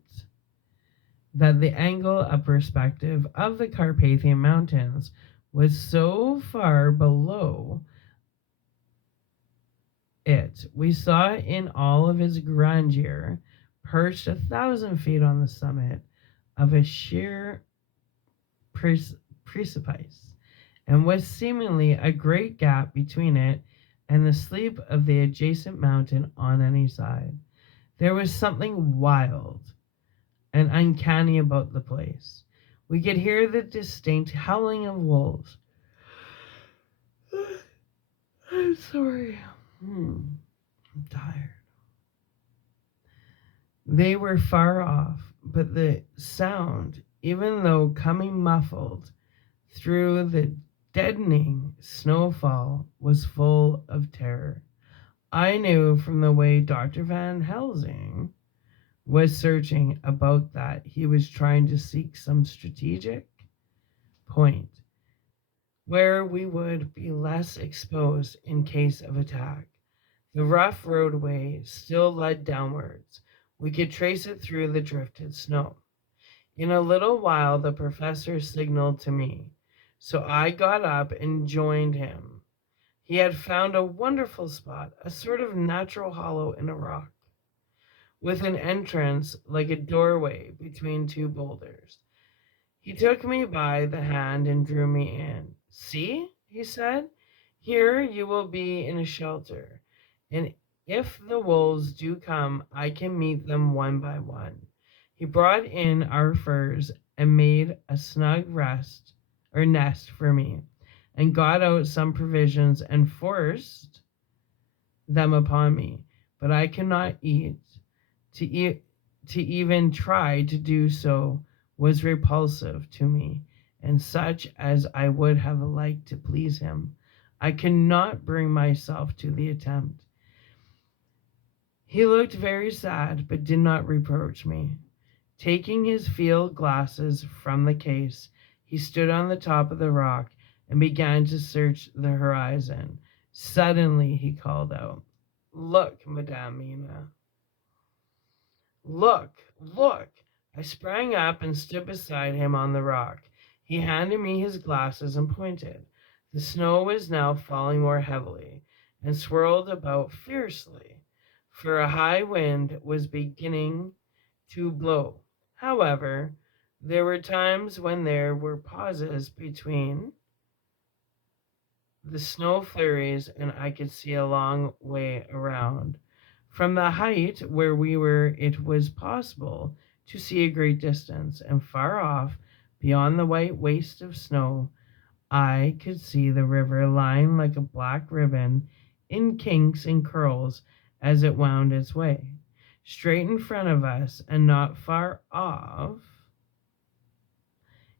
that the angle of perspective of the Carpathian Mountains was so far below it. We saw in all of its grandeur, perched 1,000 feet on the summit of a sheer precipice, and with seemingly a great gap between it and the sleep of the adjacent mountain on any side. There was something wild and uncanny about the place. We could hear the distinct howling of wolves. I'm sorry. I'm tired. They were far off, but the sound, even though coming muffled through the deadening snowfall, was full of terror. I knew from the way Dr. Van Helsing was searching about that he was trying to seek some strategic point where we would be less exposed in case of attack. The rough roadway still led downwards. We could trace it through the drifted snow. In a little while, the professor signaled to me, so I got up and joined him. He had found a wonderful spot, a sort of natural hollow in a rock, with an entrance like a doorway between two boulders. He took me by the hand and drew me in. See, he said, here you will be in a shelter, and if the wolves do come, I can meet them one by one. He brought in our furs and made a snug nest for me, and got out some provisions and forced them upon me, but I could not eat. To even try to do so was repulsive to me, and such as I would have liked to please him, I could not bring myself to the attempt. He looked very sad, but did not reproach me. Taking his field glasses from the case, he stood on the top of the rock and began to search the horizon. Suddenly he called out, "Look, Madame Mina. Look, look!" I sprang up and stood beside him on the rock. He handed me his glasses and pointed. The snow was now falling more heavily and swirled about fiercely, for a high wind was beginning to blow. However, there were times when there were pauses between the snow flurries, and I could see a long way around. From the height where we were, it was possible to see a great distance, and far off, beyond the white waste of snow, I could see the river lying like a black ribbon in kinks and curls as it wound its way. Straight in front of us, and not far off,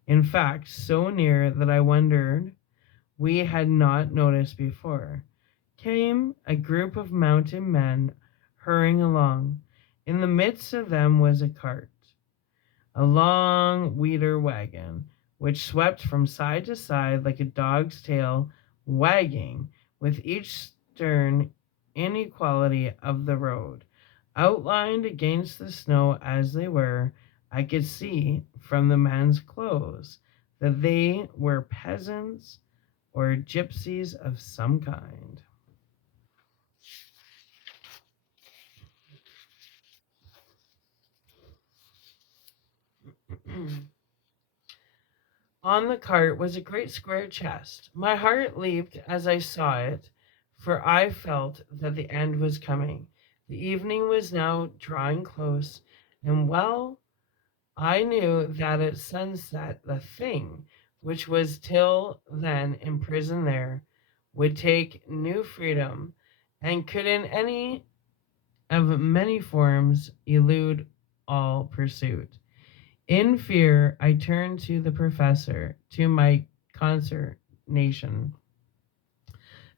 in fact, so near that I wondered we had not noticed before, came a group of mountain men hurrying along. In the midst of them was a cart, a long weeder wagon, which swept from side to side like a dog's tail wagging with each stern inequality of the road. Outlined against the snow as they were, I could see from the men's clothes that they were peasants or gypsies of some kind. On the cart was a great square chest. My heart leaped as I saw it, for I felt that the end was coming. The evening was now drawing close, and well I knew that at sunset the thing which was till then imprisoned there would take new freedom, and could in any of many forms elude all pursuit. In fear, I turned to the professor, to my consternation.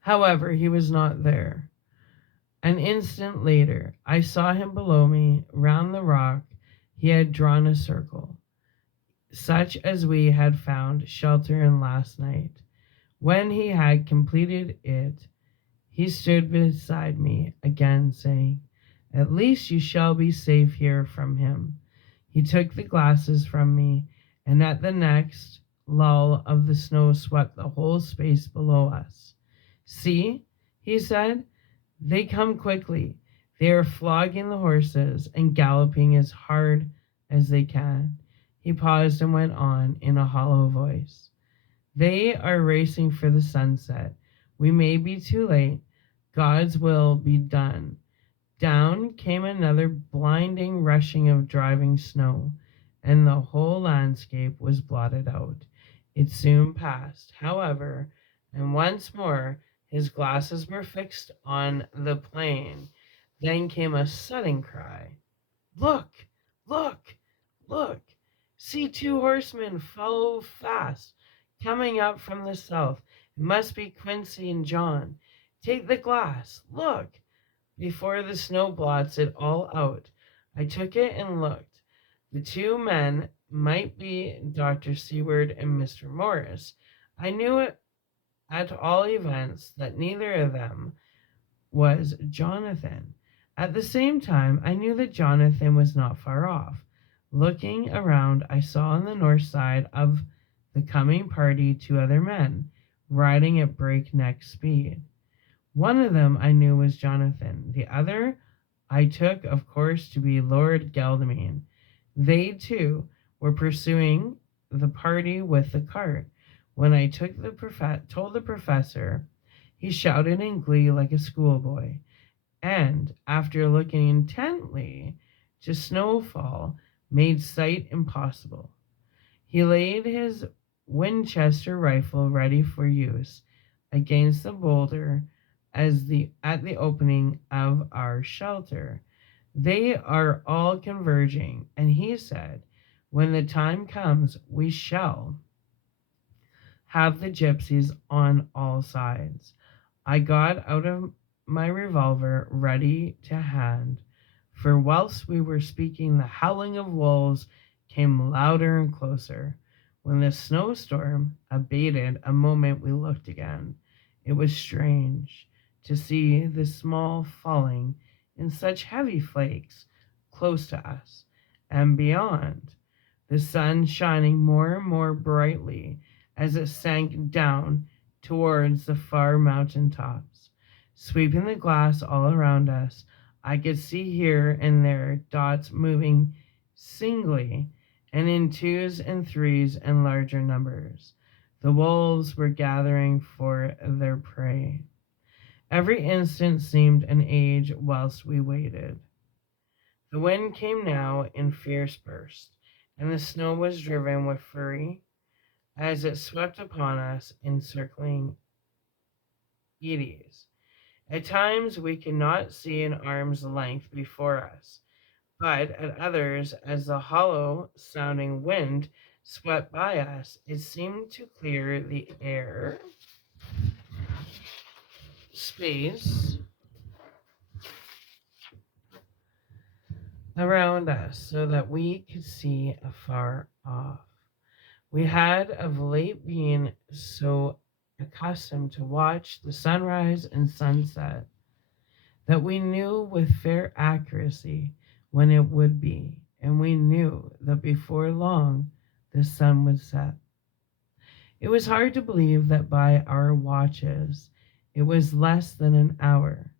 However, he was not there. An instant later, I saw him below me. Round the rock, he had drawn a circle, such as we had found shelter in last night. When he had completed it, he stood beside me again, saying, "At least you shall be safe here from him." He took the glasses from me, and at the next lull of the snow swept the whole space below us. "See," he said, "they come quickly. They are flogging the horses and galloping as hard as they can. He paused and went on in a hollow voice. They are racing for the sunset. We may be too late. God's will be done. Down came another blinding rushing of driving snow, and the whole landscape was blotted out. It soon passed, however, and once more his glasses were fixed on the plain. Then came a sudden cry. Look! Look! Look! See two horsemen follow fast, coming up from the south. It must be Quincy and John. Take the glass. Look! Before the snow blots it all out. I took it and looked. The two men might be Dr. Seward and Mr. Morris. I knew it at all events that neither of them was Jonathan. At the same time, I knew that Jonathan was not far off. Looking around, I saw on the north side of the coming party two other men, riding at breakneck speed. One of them I knew was Jonathan. The other I took, of course, to be Lord Godalming. They, too, were pursuing the party with the cart. When I told the professor, he shouted in glee like a schoolboy, and, after looking intently to Snowfall, made sight impossible. He laid his Winchester rifle ready for use against the boulder at the opening of our shelter. They are all converging, and he said, when the time comes, we shall have the gypsies on all sides. I got out of my revolver ready to hand, for whilst we were speaking, the howling of wolves came louder and closer. When the snowstorm abated a moment, we looked again. It was strange to see the snow falling in such heavy flakes close to us, and beyond, the sun shining more and more brightly as it sank down towards the far mountain tops. Sweeping the glass all around us, I could see here and there dots moving singly and in twos and threes and larger numbers. The wolves were gathering for their prey. Every instant seemed an age whilst we waited. The wind came now in fierce bursts, and the snow was driven with fury as it swept upon us in circling eddies. At times we could not see an arm's length before us, but at others, as the hollow sounding wind swept by us, it seemed to clear the air space around us so that we could see afar off. We had of late been so accustomed to watch the sunrise and sunset that we knew with fair accuracy when it would be, and we knew that before long the sun would set. It was hard to believe that by our watches it was less than an hour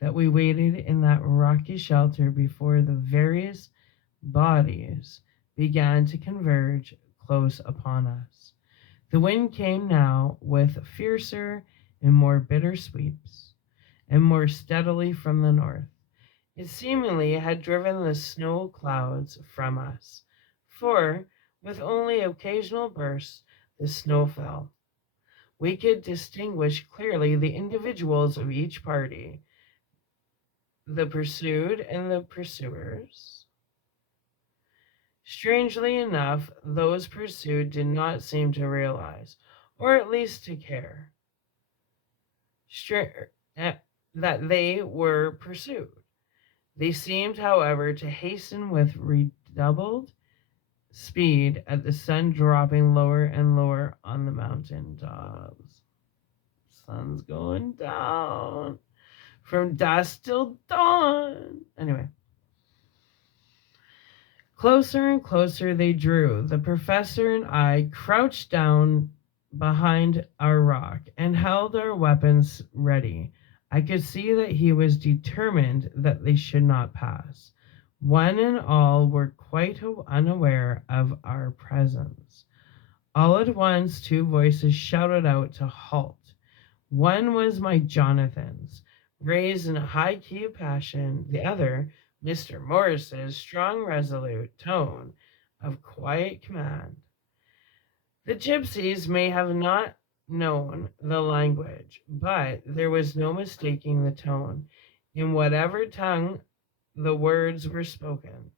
that we waited in that rocky shelter before the various bodies began to converge close upon us. The wind came now with fiercer and more bitter sweeps, and more steadily from the north. It seemingly had driven the snow clouds from us, for, with only occasional bursts, the snow fell. We could distinguish clearly the individuals of each party, the pursued and the pursuers. Strangely enough, those pursued did not seem to realize, or at least to care, that they were pursued. They seemed, however, to hasten with redoubled speed at the sun dropping lower and lower on the mountain tops. Sun's going down from dusk till dawn. Anyway. Closer and closer they drew. The professor and I crouched down behind our rock and held our weapons ready. I could see that he was determined that they should not pass. One and all were quite unaware of our presence. All at once, two voices shouted out to halt. One was my Jonathan's, raised in a high key of passion, the other, Mr. Morris's strong, resolute tone of quiet command. The gypsies may have not known the language, but there was no mistaking the tone. In whatever tongue the words were spoken,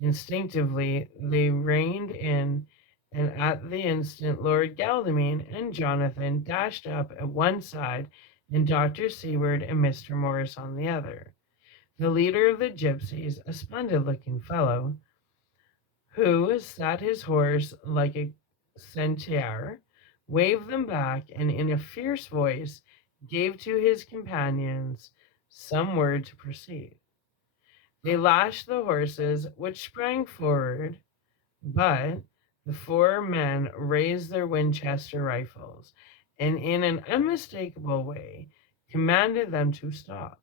instinctively they reined in, and at the instant Lord Godalming and Jonathan dashed up at one side, and Dr. Seward and Mr. Morris on the other. The leader of the gypsies, a splendid-looking fellow, who sat his horse like a centaur, waved them back, and in a fierce voice gave to his companions some word to proceed. They lashed the horses, which sprang forward, but the four men raised their Winchester rifles, and in an unmistakable way commanded them to stop.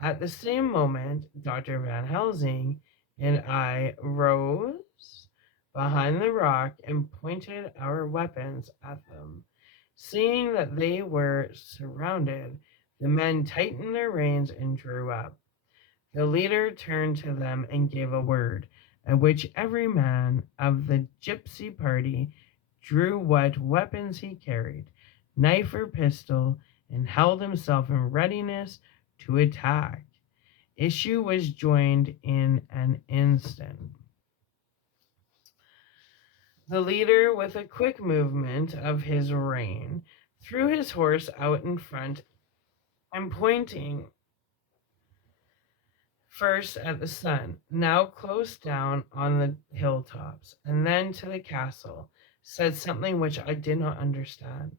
At the same moment, Dr. Van Helsing and I rose behind the rock and pointed our weapons at them. Seeing that they were surrounded, the men tightened their reins and drew up. The leader turned to them and gave a word, at which every man of the gypsy party drew what weapons he carried, knife or pistol, and held himself in readiness to attack. Issue was joined in an instant. The leader, with a quick movement of his rein, threw his horse out in front and pointing first at the sun, now close down on the hilltops, and then to the castle, said something which I did not understand.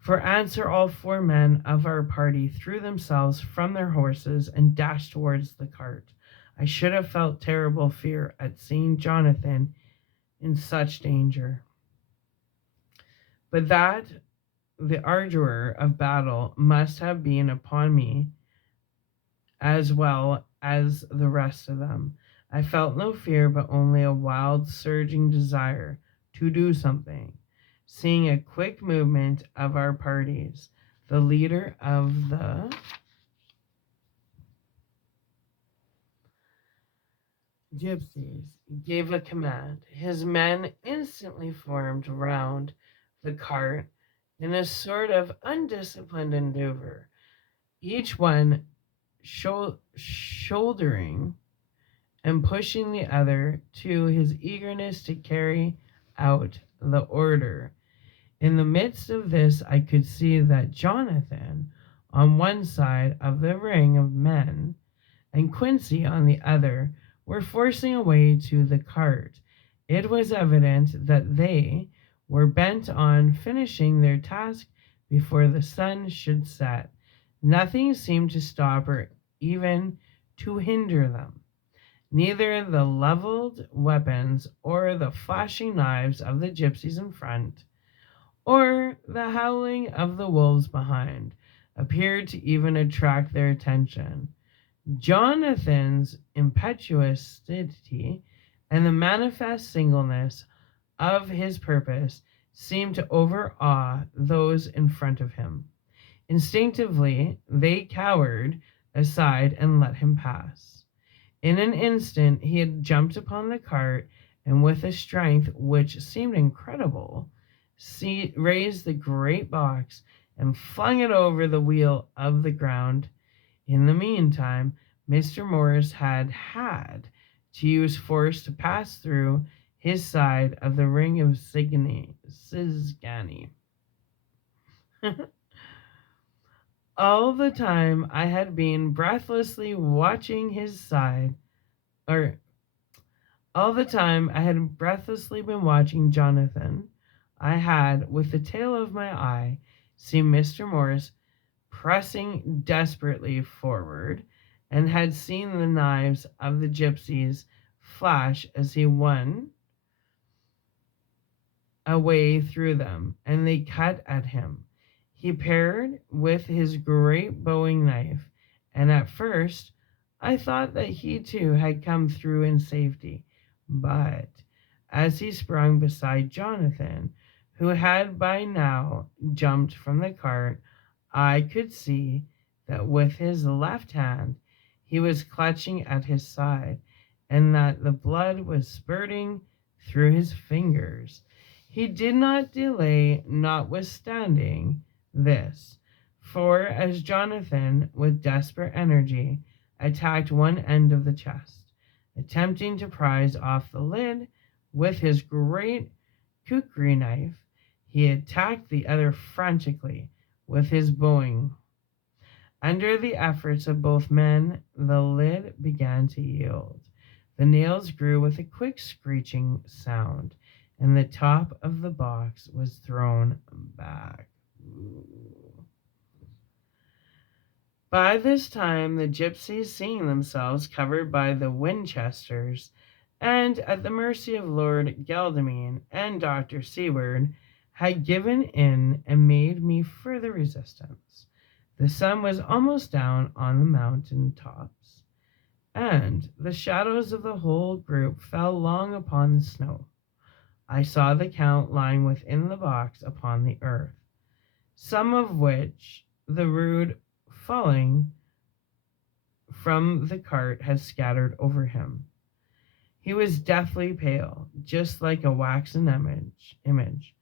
For answer, all four men of our party threw themselves from their horses and dashed towards the cart. I should have felt terrible fear at seeing Jonathan in such danger, but that the ardor of battle must have been upon me as well as the rest of them. I felt no fear, but only a wild, surging desire to do something. Seeing a quick movement of our parties, the leader of the gypsies gave a command. His men instantly formed round the cart in a sort of undisciplined maneuver, each one shouldering and pushing the other to his eagerness to carry out the order. In the midst of this, I could see that Jonathan, on one side of the ring of men, and Quincy on the other, were forcing a way to the cart. It was evident that they were bent on finishing their task before the sun should set. Nothing seemed to stop or even to hinder them. Neither the leveled weapons or the flashing knives of the gypsies in front, or the howling of the wolves behind, appeared to even attract their attention. Jonathan's impetuosity and the manifest singleness of his purpose seemed to overawe those in front of him. Instinctively, they cowered aside and let him pass. In an instant, he had jumped upon the cart, and with a strength which seemed incredible, raised the great box and flung it over the wheel of the ground. In the meantime, Mr. Morris had to use force to pass through his side of the ring of Sisgany. All the time I had been breathlessly watching his side, or all the time I had breathlessly been watching Jonathan, I had, with the tail of my eye, seen Mr. Morris pressing desperately forward, and had seen the knives of the gypsies flash as he won a way through them, and they cut at him. He parried with his great bowie knife, and at first I thought that he too had come through in safety, but as he sprung beside Jonathan, who had by now jumped from the cart, I could see that with his left hand he was clutching at his side, and that the blood was spurting through his fingers. He did not delay, notwithstanding this, for as Jonathan, with desperate energy, attacked one end of the chest, attempting to prise off the lid with his great kukri knife, he attacked the other frantically with his bowing. Under the efforts of both men, the lid began to yield. The nails grew with a quick screeching sound, and the top of the box was thrown back. Ooh. By this time, the gypsies, seeing themselves covered by the Winchesters and at the mercy of Lord Godalming and Dr. Seward, had given in and made me further resistance. The sun was almost down on the mountain tops, and the shadows of the whole group fell long upon the snow. I saw the Count lying within the box upon the earth, some of which the rude falling from the cart had scattered over him. He was deathly pale, just like a waxen image,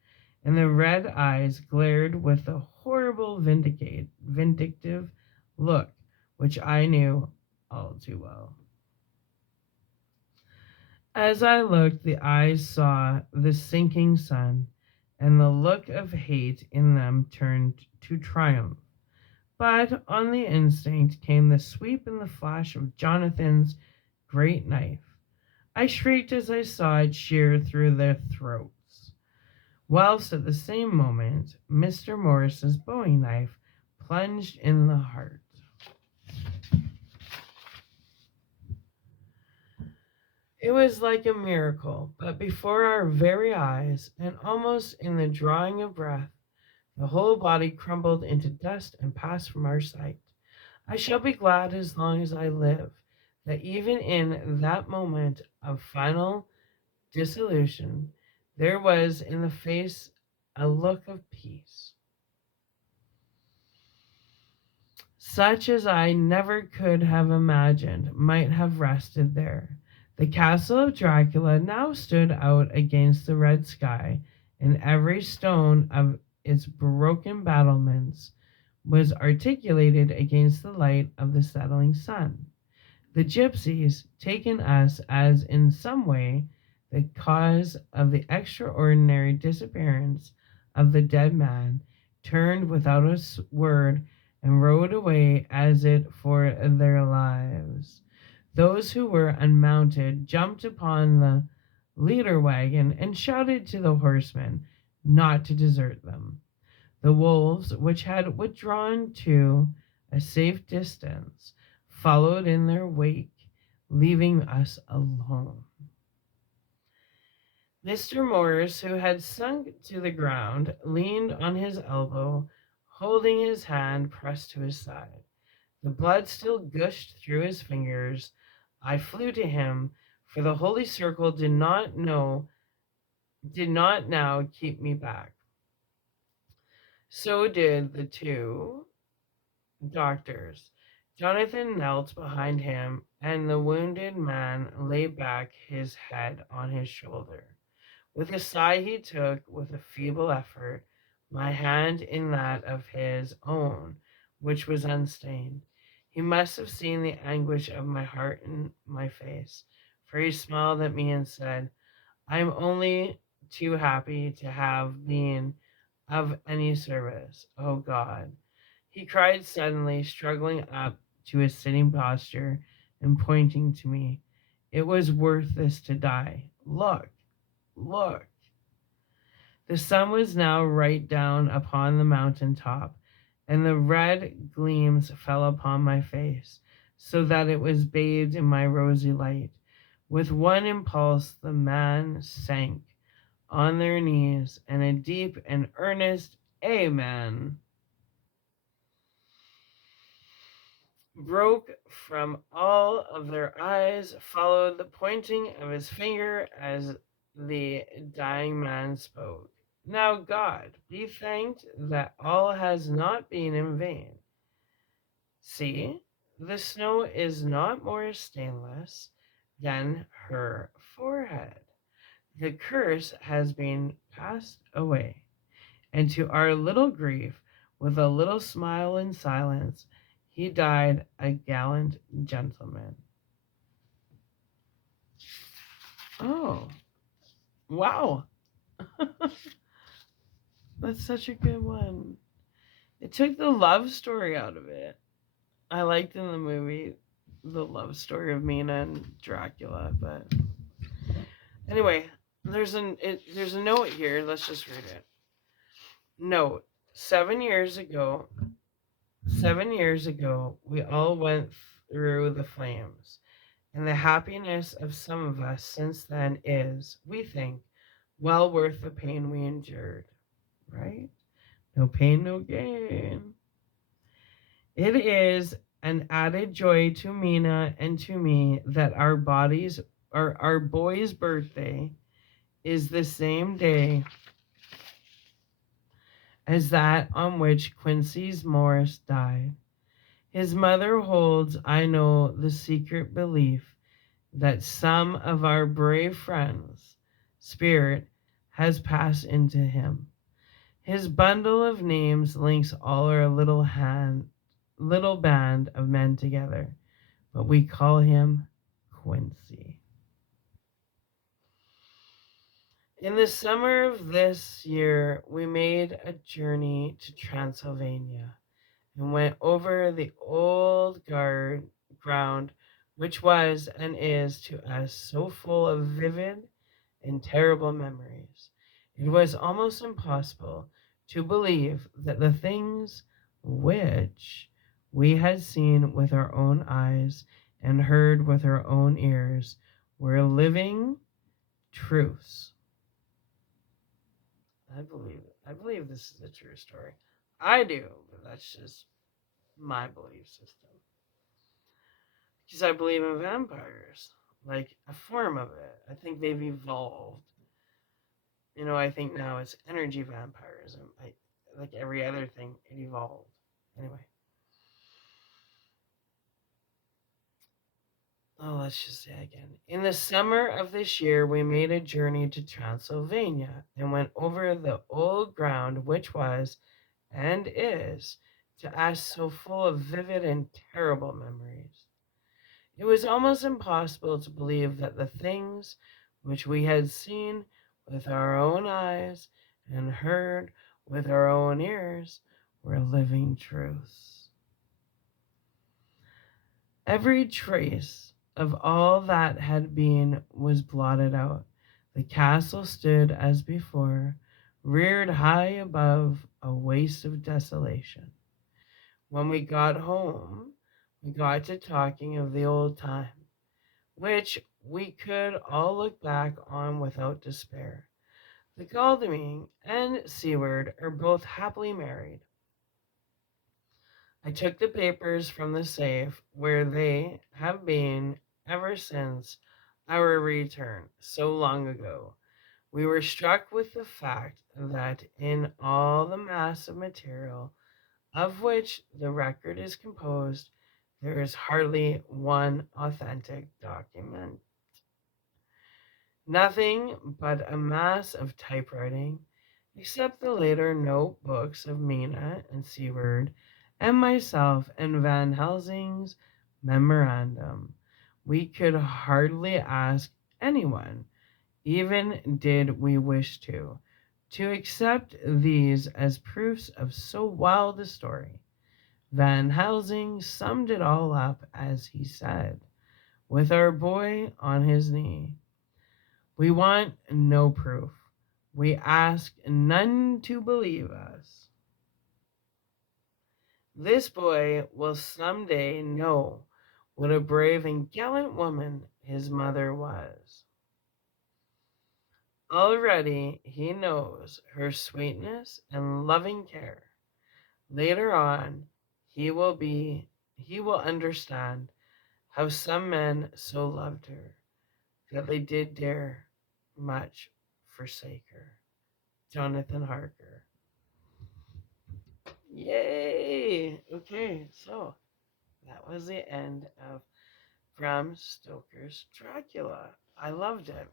and the red eyes glared with a horrible vindictive look which I knew all too well. As I looked, the eyes saw the sinking sun, and the look of hate in them turned to triumph. But on the instant came the sweep and the flash of Jonathan's great knife. I shrieked as I saw it shear through their throats, whilst at the same moment Mr. Morris's bowie knife plunged in the heart. It was like a miracle, but before our very eyes, and almost in the drawing of breath, the whole body crumbled into dust and passed from our sight. I shall be glad as long as I live that even in that moment of final dissolution, there was in the face a look of peace, such as I never could have imagined might have rested there. The castle of Dracula now stood out against the red sky, and every stone of its broken battlements was articulated against the light of the settling sun. The gypsies, taking us as in some way the cause of the extraordinary disappearance of the dead man, turned without a word and rode away as it for their lives. Those who were unmounted jumped upon the leader wagon and shouted to the horsemen not to desert them. The wolves, which had withdrawn to a safe distance, followed in their wake, leaving us alone. Mr. Morris, who had sunk to the ground, leaned on his elbow, holding his hand pressed to his side. The blood still gushed through his fingers. I flew to him, for the holy circle did not now keep me back. So did the two doctors. Jonathan knelt behind him, and the wounded man lay back his head on his shoulder. With a sigh he took, with a feeble effort, my hand in that of his own, which was unstained. He must have seen the anguish of my heart in my face, for he smiled at me and said, I am only too happy to have been of any service, O God. He cried suddenly, struggling up to his sitting posture and pointing to me. It was worth this to die. Look, look. The sun was now right down upon the mountain top, and the red gleams fell upon my face, so that it was bathed in my rosy light. With one impulse the men sank on their knees, and a deep and earnest Amen broke from all of their eyes, followed the pointing of his finger as the dying man spoke. Now, God, be thanked that all has not been in vain. See, the snow is not more stainless than her forehead. The curse has been passed away, and to our little grief, with a little smile and silence, he died a gallant gentleman. Oh, wow. That's such a good one. It took the love story out of it. I liked in the movie the love story of Mina and Dracula, but anyway, there's a note here. Let's just read it. Note: 7 years ago, 7 years ago, we all went through the flames, and the happiness of some of us since then is, we think, well worth the pain we endured. Right? No pain, no gain. It is an added joy to Mina and to me that our boy's birthday is the same day as that on which Quincy Morris died. His mother holds, I know, the secret belief that some of our brave friends' spirit has passed into him. His bundle of names links all our little band of men together, but we call him Quincy. In the summer of this year, we made a journey to Transylvania and went over the old ground, which was and is to us so full of vivid and terrible memories. It was almost impossible to believe that the things which we had seen with our own eyes and heard with our own ears were living truths. I believe it. I believe this is a true story. I do, but that's just my belief system. Because I believe in vampires, like a form of it. I think they've evolved. I think now it's energy vampirism. Like every other thing, it evolved. Anyway. Oh, let's just say again. In the summer of this year, we made a journey to Transylvania and went over the old ground, which was and is to us so full of vivid and terrible memories. It was almost impossible to believe that the things which we had seen with our own eyes and heard with our own ears were living truths. Every trace of all that had been was blotted out. The castle stood as before, reared high above a waste of desolation. When we got home, we got to talking of the old time, which we could all look back on without despair. The Godalming and Seward are both happily married. I took the papers from the safe, where they have been ever since our return so long ago. We were struck with the fact that in all the mass of material of which the record is composed, there is hardly one authentic document. Nothing but a mass of typewriting, except the later notebooks of Mina and Seward and myself and Van Helsing's memorandum. We could hardly ask anyone, even did we wish to accept these as proofs of so wild a story. Van Helsing summed it all up as he said, with our boy on his knee. We want no proof. We ask none to believe us. This boy will some day know what a brave and gallant woman his mother was. Already he knows her sweetness and loving care. Later on, he will be he will understand how some men so loved her that they did dare much forsake her. Jonathan Harker. Yay! Okay, so that was the end of Bram Stoker's Dracula. I loved it.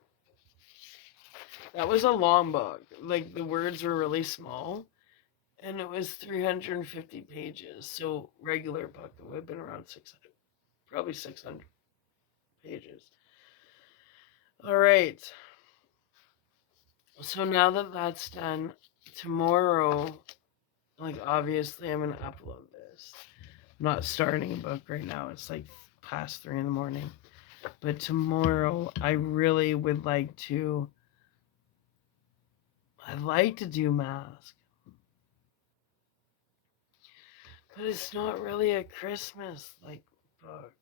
That was a long book. Like, the words were really small, and it was 350 pages. So, regular book, it would have been around 600, probably 600 pages. All right. So, now that that's done, tomorrow, like, obviously, I'm going to upload this. I'm not starting a book right now. It's like past 3 in the morning. But tomorrow, I really would like to. I'd like to do Mask. But it's not really a Christmas like book.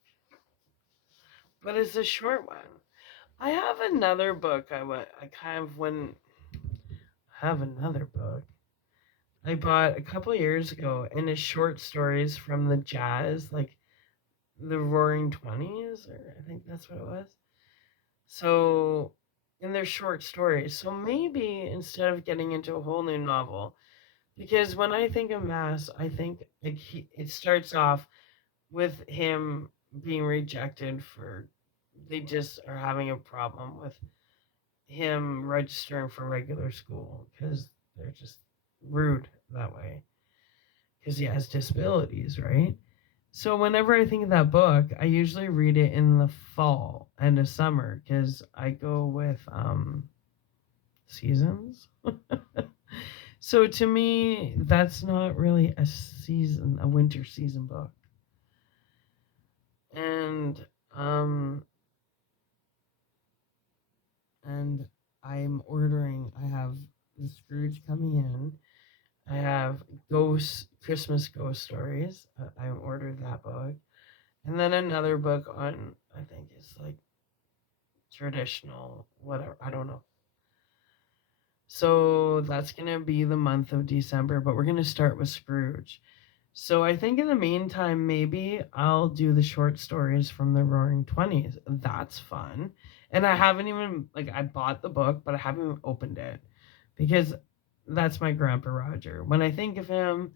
But it's a short one. I have another book. I kind of when have another book I bought a couple years ago, and it's short stories from the jazz, like the Roaring Twenties, or I think that's what it was. So, and they're short stories. So maybe instead of getting into a whole new novel, because when I think of Mass, I think like it starts off with him being rejected for they just are having a problem with him registering for regular school because they're just rude that way because he has disabilities, right? So whenever I think of that book, I usually read it in the fall and the summer because I go with seasons. So to me, that's not really a winter season book. And um and I have the Scrooge coming in. I have Christmas ghost stories. I ordered that book. And then another book on, I think it's like traditional, whatever, I don't know. So that's going to be the month of December, but we're going to start with Scrooge. So I think in the meantime, maybe I'll do the short stories from the Roaring Twenties. That's fun. And I haven't even, like, I bought the book, but I haven't even opened it because that's my Grandpa Roger. When I think of him,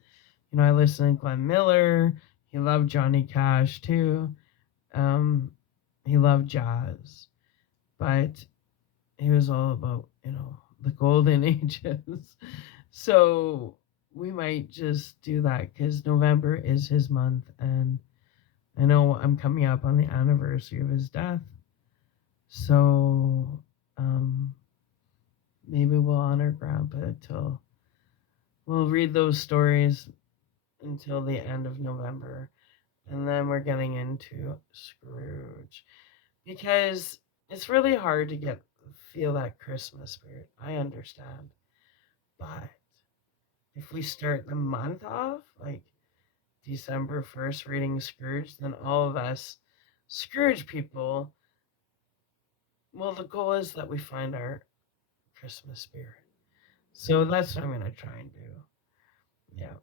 I listen to Glenn Miller. He loved Johnny Cash too. Um, he loved jazz, but he was all about, the golden ages. So we might just do that because November is his month, and I know I'm coming up on the anniversary of his death. So maybe we'll honor Grandpa till we'll read those stories until the end of November. And then we're getting into Scrooge because it's really hard to feel that Christmas spirit. I understand. But if we start the month off, like December 1st, reading Scrooge, then all of us Scrooge people, well, the goal is that we find our Christmas spirit. So that's what I'm going to try and do. Yeah.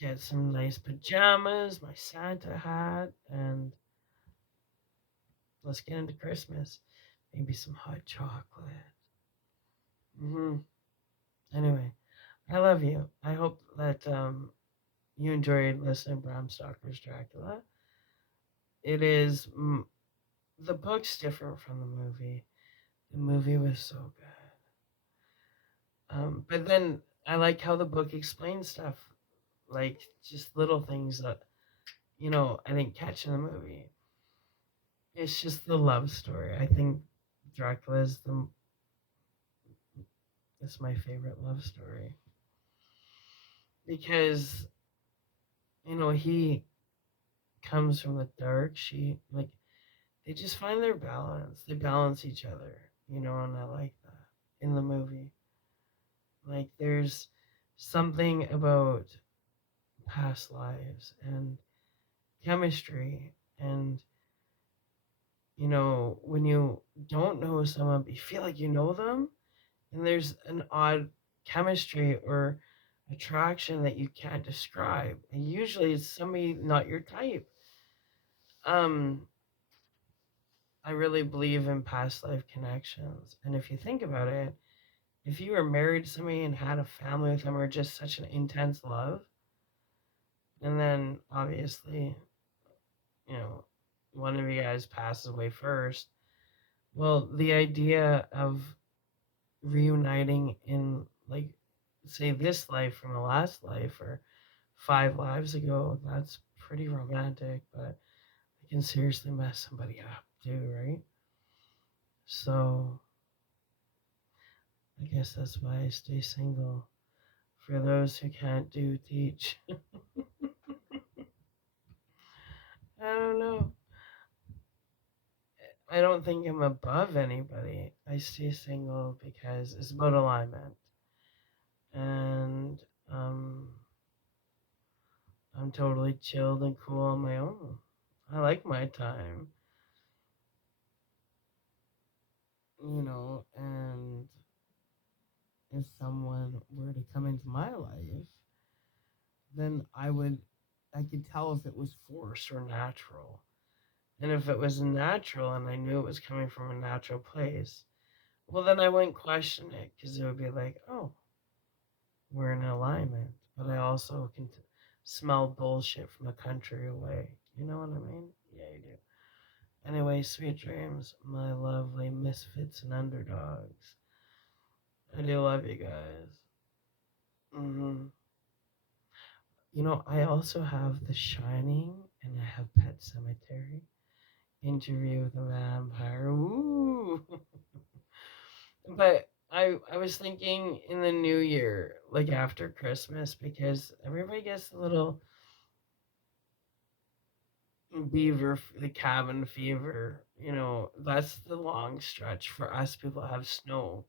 Get some nice pajamas, my Santa hat, and let's get into Christmas. Maybe some hot chocolate. Anyway, I love you. I hope that you enjoyed listening to Bram Stoker's Dracula. It is the book's different from the movie. The movie was so good. But then I like how the book explains stuff, like just little things that I didn't catch in the movie. It's just the love story. I think Dracula is it's my favorite love story because he comes from the dark. They just find their balance. They balance each other, and I like that in the movie. Like there's something about past lives and chemistry and when you don't know someone but you feel like you know them and there's an odd chemistry or attraction that you can't describe. And usually it's somebody not your type. Um, I really believe in past life connections. And if you think about it, if you were married to somebody and had a family with them or just such an intense love, and then obviously, you know, one of you guys passes away first, well, the idea of reuniting in, like, say, this life from the last life or 5 lives ago, that's pretty romantic, but it can seriously mess somebody up too, right? So I guess that's why I stay single. For those who can't do teach. I don't know. I don't think I'm above anybody. I stay single because it's about alignment. And um, I'm totally chilled and cool on my own. I like my time, and if someone were to come into my life, then I could tell if it was forced or natural. And if it was natural and I knew it was coming from a natural place, well, then I wouldn't question it because it would be like, oh, we're in alignment. But I also can smell bullshit from a country away. You know what I mean? Yeah, you do. Anyway, sweet dreams, my lovely misfits and underdogs. I do love you guys. I also have The Shining and I have Pet Cemetery. Interview with a Vampire. Ooh. But I was thinking in the new year, like after Christmas, because everybody gets a little the cabin fever. That's the long stretch for us people that have snow.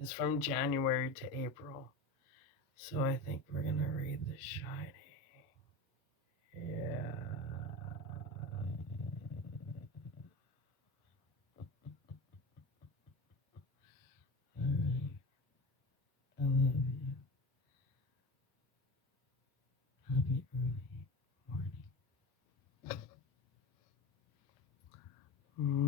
It's from January to April. So I think we're gonna read The Shining. Yeah. Alright. I love you. Happy early morning.